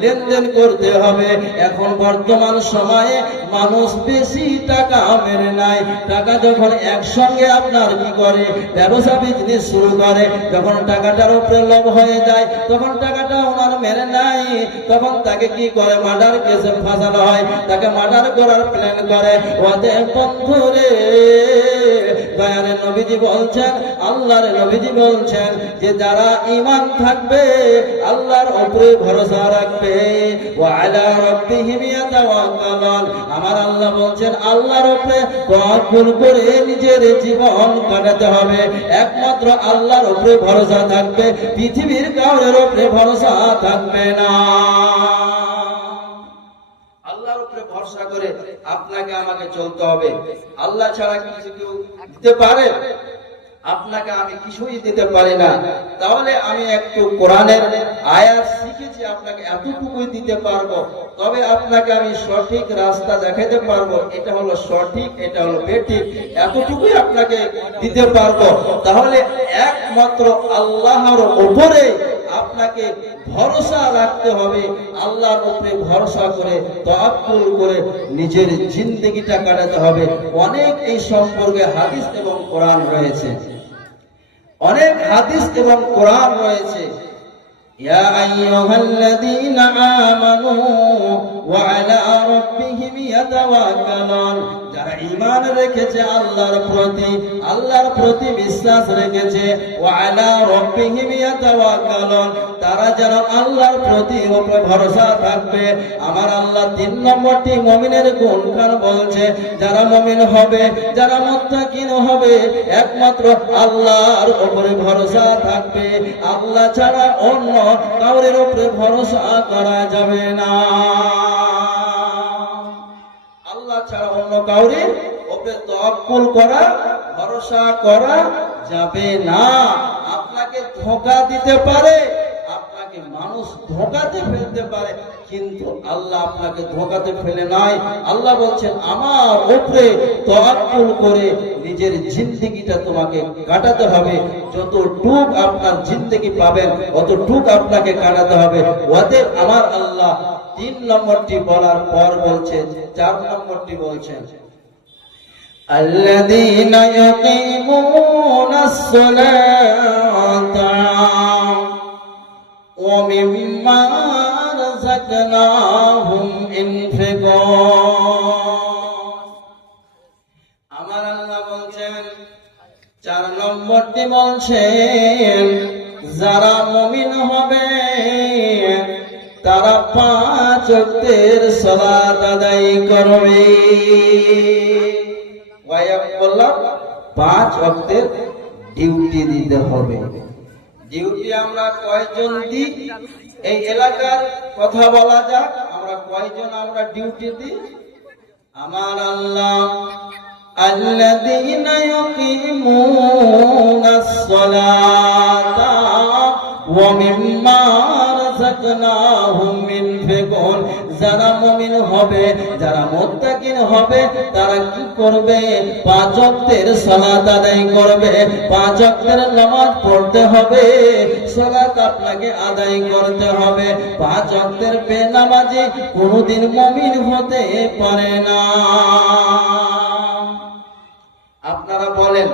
লেনদেন করতে হবে। এখন বর্তমান সময়ে মানুষ বেশি টাকা মেরে নাই। টাকা যখন একসঙ্গে আপনার কি করে, ব্যবসা বিজনেস শুরু করে, যখন টাকাটার উপরে লোভ হয়ে যায়, তখন টাকাটা ওনার মেরে নাই, তখন তাকে কি করে, মার্ডার কেসে ফাঁসানো হয়, তাকে মার্ডার করার প্ল্যান করে। ওদের বন্ধুরে দয়ার নবীজি বলছেন, আল্লাহর নবীজি বলছেন যে যারা ঈমান থাকবে, আল্লাহর উপরে ভরসা রাখবে, ওয়া আলা রাব্বিহিম ইয়াতাওয়াক্কালুন, আমার আল্লাহ বলছেন আল্লাহর উপরে তাওয়াক্কুল করে নিজের জীবন কাটাতে হবে। একমাত্র আল্লাহর উপরে ভরসা থাকবে, পৃথিবীর কারোর উপরে ভরসা থাকবে না। আল্লাহর উপরে ভরসা করে আপনাকে আমাকে চলতে হবে। আল্লাহ ছাড়া কিছু কেউ দিতে পারে? আপনাকে আমি কিছুই দিতে পারি না। তাহলে আমি একটু কোরআনের আয়াত শিখেছি, আপনাকে এতটুকুই দিতে পারবো। তবে আপনাকে আমি সঠিক রাস্তা দেখাতে পারবো, এটা হলো সঠিক, এটা হলো বেঠিক, এতটুকুই আপনাকে দিতে পারবো। তাহলে একমাত্র আল্লাহর উপরে আপনাকে ভরসা রাখতে হবে। আল্লাহর উপরে ভরসা করে তাওয়াক্কুল করে নিজের জিন্দেগিটা কাটাতে হবে। অনেক এই সম্পর্কে হাদিস এবং কোরআন রয়েছে, অনেক হাদিস এবং কোরআন রয়েছে। ইয়া আইয়ুহাল্লাযীনা আমানু ওয়া আলা রাব্বিহিম ইয়াতাওয়াক্কালুন, যারা ঈমান রেখেছে আল্লাহর প্রতি বিশ্বাস রেখেছে, ওয়া আলা রাব্বিহিম ইয়াতাওয়াক্কালুন, তারা যেন আল্লাহর প্রতি উপরে ভরসা থাকবে। আমার আল্লাহ 3 নম্বরটি মুমিনের গুণগান বলছে, যারা মুমিন হবে, যারা মুত্তাকিন হবে, একমাত্র আল্লাহর উপরে ভরসা থাকবে। আল্লাহ ছাড়া অন্য কাউরের উপরে ভরসা করা যাবে না। আল্লাহ ছাড়া অন্য কাউরের উপরে তাওয়াক্কুল করা, ভরসা করা যাবে না। আপনাকে ধোঁকা দিতে পারে, আপনাকে মানুষ ধোঁকাতে ফেলতে পারে, কিন্তু আল্লাহ আপনাকে ধোঁকাতে ফেলে নাই। আল্লাহ বলছেন আমার উপরে তাওয়াক্কুল করে নিজের জিন্দেগিটা তোমাকে কাটাতে হবে। যতটুকু আপনার জিন্দেগি পাবেন অতটুক আপনাকে কাটাতে হবে। ওদের আমার আল্লাহ 3 নম্বরটি বলার পর বলছেন, 4 নম্বরটি বলছেন, আল্লাযীনা ইয়াকিমুনাস সালাতা ওয়া মিম্মা রাযাকনাহুম ইনফিকুন। আমার আল্লাহ বলছেন, 4 নম্বরটি বলছেন, যারা মুমিন হবে তারা 5 ওয়াক্তের সালাত আদায় করবে। বললাম 5 ওয়াক্তের ডিউটি দিতে হবে। ডিউটি আমরা কয়জন দিই? এই এলাকার কথা বলা যাক, আমরা কয়জন আমরা ডিউটি দিই? আমার আল্লাহ আল্লাযীনা ইয়াকিমুনাস সালাতা ওয়া মিম্মা রাযাকনাহুম ইনফিকুন, যারা মুমিন হবে, যারা মুত্তাকিন হবে, তারা কি করবে? 5 ওয়াক্তের সালাত আদায় করবে। 5 ওয়াক্তের নামাজ পড়তে হবে, সালাত আপনাকে আদায় করতে হবে। 5 ওয়াক্তের বেনামাজি কোনদিন মুমিন হতে পারে না। আপনারা বলেন,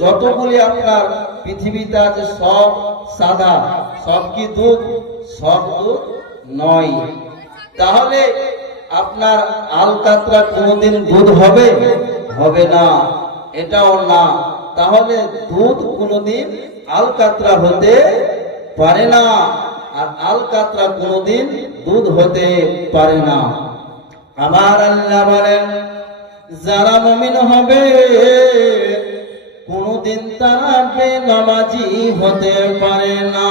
যতগুলি আপনার পৃথিবীতে আছে সব সাদা, সব কি দুধ? সব দুধ নয়। তাহলে আপনার আলকাতরা কোনদিন দুধ হবে? হবে না, এটাও না। তাহলে দুধ কোনদিন আলকাতরা হতে পারে না, আর আলকাতরা কোনদিন দুধ হতে পারে না। আমার আল্লাহ বলেন, যারা মুমিন হবে কোনদিন তারা বেনামাজি হতে পারে না।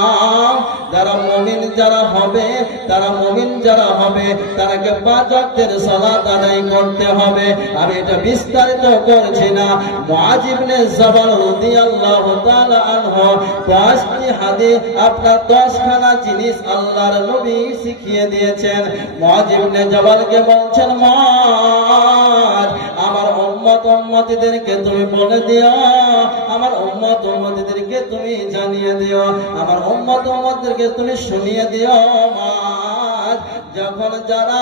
যারা মুমিন যারা হবে, তারাকে 5 ওয়াক্তের সালাত আদায় করতে হবে। আমি এটা বিস্তারিত করছি না। মুআয ইবনে জাবাল রাদিয়াল্লাহু তাআলা আনহু 10টি হাদিস, আপনার 10খানা জিনিস আল্লাহর নবী শিখিয়ে দিয়েছেন। মুআয ইবনে জাবালকে বলছেন, মুআয, আমার উম্মতদেরকে তুমি বলে দিও, আমার উম্মতদেরকে তুমি জানিয়ে দিও, আমার উম্মতদেরকে তুমি শুনিয়ে দিও। যখন যারা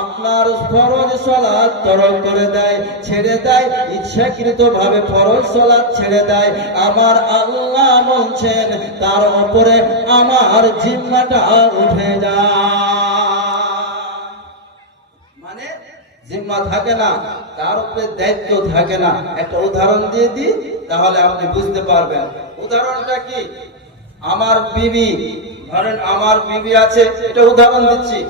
আপনার ফরজ সালাত তরক করে দেয়, ছেড়ে দেয়, ইচ্ছাকৃত ভাবে ফরজ সালাত ছেড়ে দেয়, আমার আল্লাহ বলছেন তার উপরে আমার জিম্মাটা উঠে যায়। মানে জিম্মা থাকে না, তার উপরে দায়িত্ব থাকে না। একটা উদাহরণ দিয়ে দিই, তাহলে আপনি বুঝতে পারবেন। উদাহরণটা কি? আমার বিবি, ধরেন আমার বিবি আছে, এটা উদাহরণ দিচ্ছি।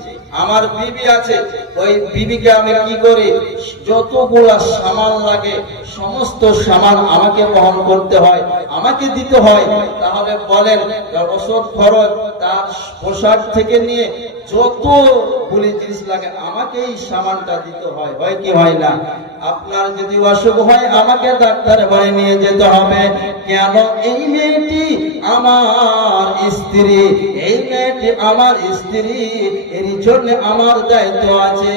আমার বিবি আছে, ওই বিবিকে আমি কি করি, যতগুলা সামান লাগে সমস্ত সামান আমাকে বহন করতে হয়, আমাকে দিতে হয়। তাহলে বলেন, তার ওষুধ খরচ, তার পোশাক থেকে নিয়ে যতগুলি জিনিস লাগে আমাকেই সামানটা দিতে হয়, হয় কি হয় না? আপনার যদি অসুখ হয় আমাকে ডাক্তার বাড়ি নিয়ে যেতে হবে। কেন? এই মেয়েটি আমার স্ত্রী, এই মেয়েটি আমার স্ত্রী, এর জন্য আমার দায়িত্ব আছে।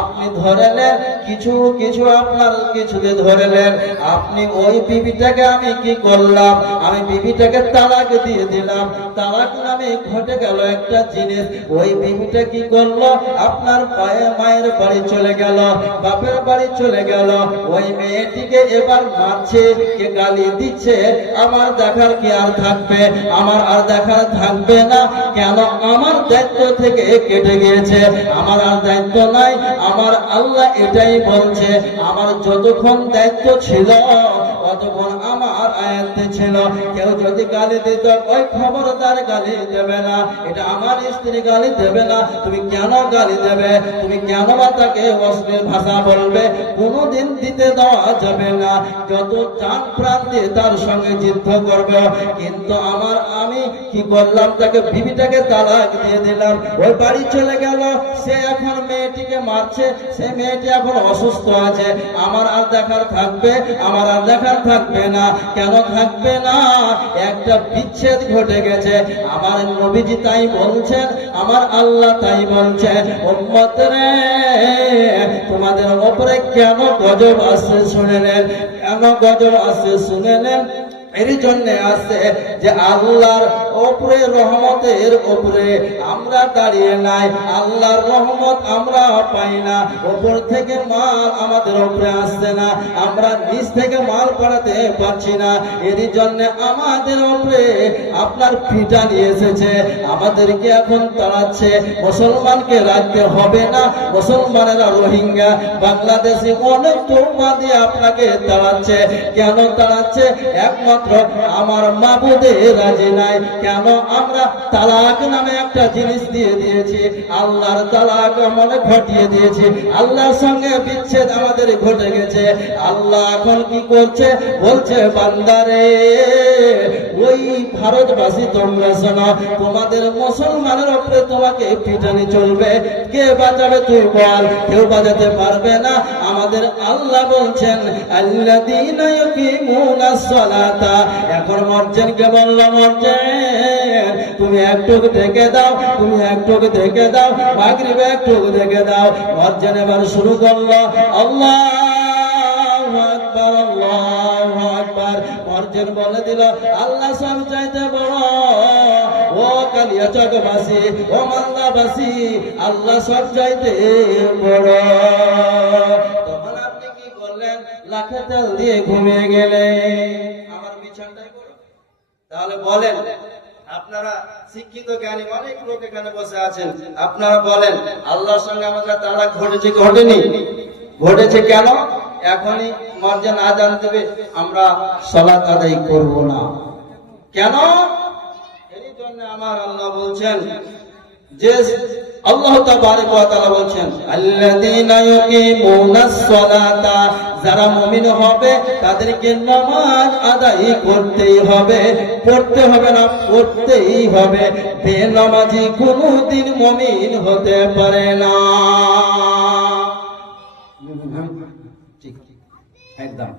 আপনি ধরে নেন কিছু কিছু, আপনার কিছুকে ধরে নেন, আপনি ওই বিবিটাকে আমি কি করলাম, আমি বিবিটাকে তালাক দিয়ে দিলাম। তালাক নামে ঘটে গেল একটা জিনিস, ওই বিবিটা কি করলো, আপনার মায়ের বাড়ি চলে গেল, বাপের বাড়ি চলে গেল। ওই মেয়েটিকে এবার মারছে, কে গালি দিচ্ছে, আমার দেখার কি আর থাকবে? আমার আর দেখার থাকবে না। কেন? আমার দায়িত্ব থেকে কেটে গিয়েছে, আমার আর দায়িত্ব নাই। আমার আল্লাহ এটাই বলছে, আমার যতক্ষণ দায়িত্ব ছিল ততক্ষণ আমার আয়াতে ছিল। কেউ যদি গালি দিত, ওই খবরদার গালি দেবে না, এটা আমার স্ত্রী, গালি দেবে না। তুমি কেন গালি দেবে? তুমি কেন বা তাকে অশ্লীল ভাষা বলবে? কোনোদিন দিতে দেওয়া যাবে না। যত জান প্রাণ দিয়ে তার সঙ্গে যুদ্ধ করবে। কিন্তু আমি কি করলাম, তাকে বিবিটাকে তালাক দিয়ে দিলাম, ওই বাড়ি চলে গেল। সে এখন মেয়েটিকে মারছে, সে মেয়েটি এখন অসুস্থ আছে। আমার আর দেখার থাকবে? আমার আর দেখার থাকবে না। কেন থাকবে না? একটা বিচ্ছেদ ঘটে গেছে। আমার নবীজি তাই বলছেন, আমার আল্লাহ তাই বলছে, উম্মত রে, তোমাদের উপরে কেন গজব আসছে শুনে নেন, কেন গজব আসছে শুনে নেন। এর জন্য আছে যে আল্লাহর উপরে, রহমতের উপরে আমরা দাঁড়িয়ে নাই, আল্লাহর রহমত আমরা পাই না। উপর থেকে মাল আমাদের উপরে আসছে না, আমরা নিচ থেকে মাল পাঠাতে পারছি না। এর জন্য আমাদের উপরে আপনার পিটানি এসেছে, আমাদেরকে এখন তাড়াচ্ছে। মুসলমানকে রাখতে হবে না, মুসলমানেরা রোহিঙ্গা, বাংলাদেশি অনেক তোমরা দিয়ে আপনাকে তাড়াচ্ছে। কেন তাড়াচ্ছে? একমাত্র আমার মাবুদে রাজি নাই। কেন? আমরা তালাক নামে একটা জিনিস দিয়ে দিয়েছি, আল্লাহর তালাক মনে ঘটিয়ে দিয়েছি, আল্লাহর সঙ্গে বিচ্ছেদ আমাদের ঘটে গেছে। আল্লাহ এখন কি করছে? বলছে, বান্দারে, ওই ভারতবাসী তোমরা শোনো, তোমাদের মুসলমানের উপরে তোমাকে পিটানি চলবে, কে বাঁচাবে তুই বল? কেউ বাঁচাতে পারবে না। আমাদের আল্লাহ বলছেন, আল্লাযীনা ইউকিমুনাস সালাতা। এখন মর্জেনকে বলল, মর্জেন তুমি একটু দেখে দাও, তুমি একটু দেখে দাও, মাগরিবে একটু দেখে দাও। মর্জেন এবার শুরু করলো, আল্লাহু আকবার, আল্লাহু আকবার। মর্জেন বলে দিল, আল্লাহ সব চাইতে বড়। ও কালিয়াচকবাসী, ও মালদাবাসী, আল্লাহ সব চাইতে বড়। তখন আপনি কি করলেন? লাখে তেল দিয়ে ঘুমিয়ে গেলেন। আমার বিছানটাই বড়। তাহলে বলেন, আপনারা শিক্ষিত জ্ঞানী অনেক লোক এখানে বসে আছেন, আপনারা বলেন, আল্লাহর সঙ্গে আমাদের তালাক ঘটেছে কি ঘটেনি? ঘটেছে। কেন? এখনই মর্জিন আযান দেবে, আমরা সালাত আদায় করব না। কেন? এই জন্য আমার আল্লাহ বলছেন যে, আল্লাহ তাবারক ওয়া তাআলা বলছেন, আল্লাযীনা ইউকিমুনাস সালাতা, যারা মুমিন হবে তাদেরকে নামাজ আদায় করতেই হবে, পড়তে হবে না, পড়তেই হবে। বেনামাজি কোনদিন মুমিন হতে পারে না। ঠিক একদম।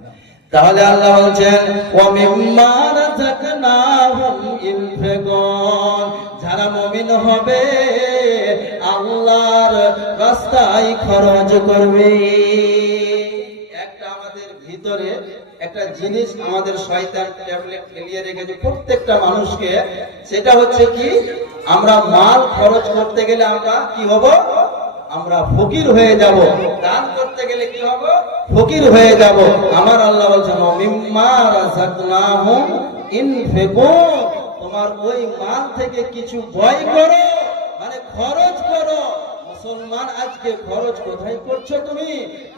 তাহলে আল্লাহ বলছেন, ওয়া মিম্মা রাযাকনাহুম ইনফিকুন, যারা মুমিন হবে আল্লাহর রাস্তায় খরচ করবে। একটা আমাদের ভিতরে একটা জিনিস আমাদের শয়তান ট্যাবলেট ফেলিয়ে রেখেছে প্রত্যেকটা মানুষকে, সেটা হচ্ছে কি, আমরা মাল খরচ করতে গেলে আমরা কি হব? আমরা ফকির হয়ে যাব। দান করতে গেলে কি হব? ফকির হয়ে যাব। আমার আল্লাহ বলছেন, মিম্মা রাযাকনাহুম ইনফিকুন, তোমার ওই মাল থেকে কিছু ব্যয় করো, মানে খরচ করো। মুসলমান আজকে খরচ কোথায় করছো? তুমি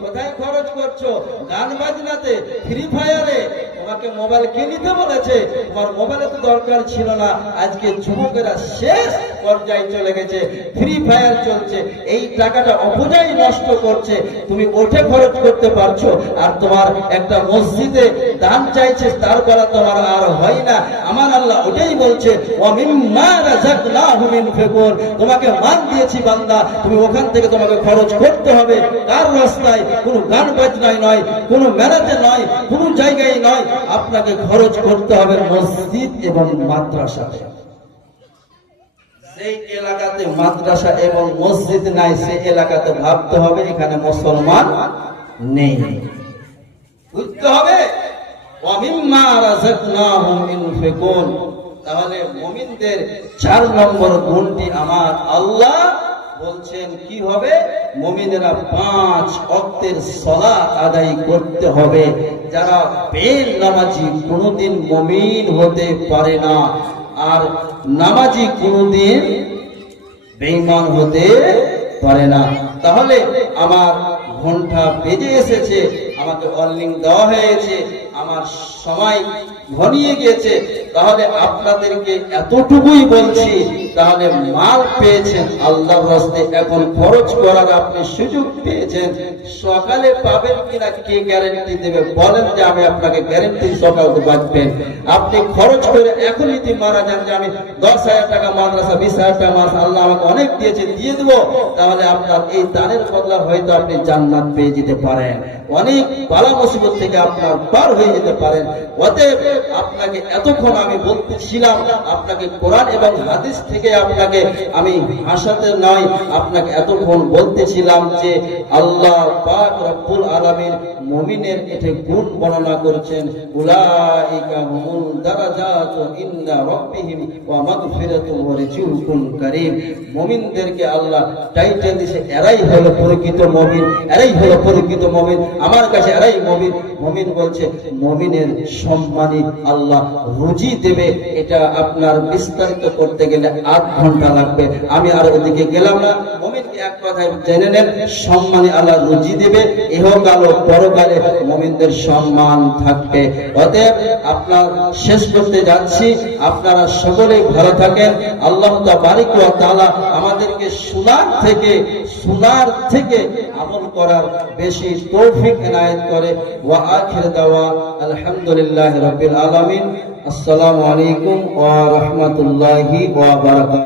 কোথায় খরচ করছো? গান বাজনাতে, ফ্রি ফায়ারে। তোমাকে মোবাইল কে নিতে বলেছে? তোমার মোবাইলে তো দরকার ছিল না। আজকে যুবকেরা শেষ পর্যায়ে চলে গেছে, ফ্রি ফায়ার চলছে, এই টাকাটা অপচয় নষ্ট করছে। তুমি ওঠে খরচ করতে পারছো, আর তোমার একটা মসজিদে দান চাইছে, তার বেলা তোমার আর হয় না। আমার আল্লাহ ওটাই বলছে, ওয়া মিম্মা রাযাকনাহুম ইনফিকুন। তোমাকে মান দিয়েছি বান্দা, তুমি ওখান থেকে তোমাকে খরচ করতে হবে। কার রাস্তায়? কোনো গান বাজনায় নয়, কোনো মেলাতে নয়, কোনো জায়গায় নয়। আপনাকে খরচ করতে হবে মসজিদ এবং মাদ্রাসাতে। সেই এলাকাতে মাদ্রাসা এবং মসজিদ নাই, সেই এলাকাতে ভাবতে হবে এখানে মুসলমান নেই। বুঝতে হবে ওয়া মিম্মা রাযাকনাহুম ইনফিকুন। তাহলে মুমিনদের 4 নম্বর গুণটি আমার আল্লাহ বলছেন কি হবে? মুমিনেরা 5 ওয়াক্তের সালাত আদায় করতে হবে। যারা বেনামাজি কোনোদিন মুমিন হতে পারে না, আর নামাজি কোনোদিন বেঈমান হতে পারে না। তাহলে আমার ঘন্টা বেজে এসেছে, আমাকে ওয়ার্নিং দেওয়া হয়েছে, আমার সময় ঘনিয়ে গিয়েছে। তাহলে আপনাদেরকে এতটুকুই বলছি, তাহলে মাল পেয়েছেন আল্লাহর রাস্তায়, এখন খরচ করার আপনি সুযোগ পেয়েছেন। সকালে পাবেন কিনা কে গ্যারান্টি দেবে? বলেন যে আমি আপনাকে গ্যারান্টি সকালে বাঁচবেন। আপনি খরচ করে এখনই যদি মারা যান যে আমি 10,000 টাকা মাদ্রাসা, 20,000 টাকা মাস আল্লাহ আমাকে অনেক দিয়েছে, দিয়ে দেবো, তাহলে আপনার এই দানের বদলা হয়তো আপনি জান্নাত পেয়ে যেতে পারেন, অনেক বালা মুসিবত থেকে আপনার পার হয়ে যেতে পারেন। অতএব আপনাকে এতক্ষণ আমি বলতেছিলাম, আপনাকে কোরআন এবং হাদিস থেকে আপনাকে আমি ভাষাতে নয়, আপনাকে এতক্ষণ বলতেছিলাম যে আল্লাহ পাক রব্বুল আলামিন মুমিনের এতে গুণ বর্ণনা করেছেন, উলাইকা হুমুল দারাজাতু ইনদা রাব্বিহিম ওয়া মাগফিরাতুন ওয়া রিজকুন কারীম। মুমিনদেরকে আল্লাহ টাইটেল দিয়েছে, এরাই হলো প্রকৃত মুমিন, এরাই হলো প্রকৃত মুমিন, আমার কাছে এরাই মুমিন। মুমিন বলছে মুমিনের সম্মানী আল্লাহ রুজি দেবে। এটা আপনার বিস্তারিত করতে গেলে 8 ঘন্টা লাগবে, আমি আর ওদিকে গেলাম না। মুমিনকে এক কথায় জেনে নেন, সম্মানী আল্লাহ রুজি দেবে, ইহকাল ও পরকালে মুমিনদের সম্মান থাকবে। অতএব আপনার শেষ করতে যাচ্ছি, আপনারা সকলেই ভালো থাকেন। আল্লাহ তাবারক ওয়া তাআলা আমাদেরকে শোনার থেকে আমল করার বেশি তৌফিক এনায়েত করে। ওয়া আখির দাওয়া আলহামদুলিল্লাহি রাব্বিল আলামিন। আসসালামু আলাইকুম ওয়া রাহমাতুল্লাহি ওয়া বারাকাতুহু।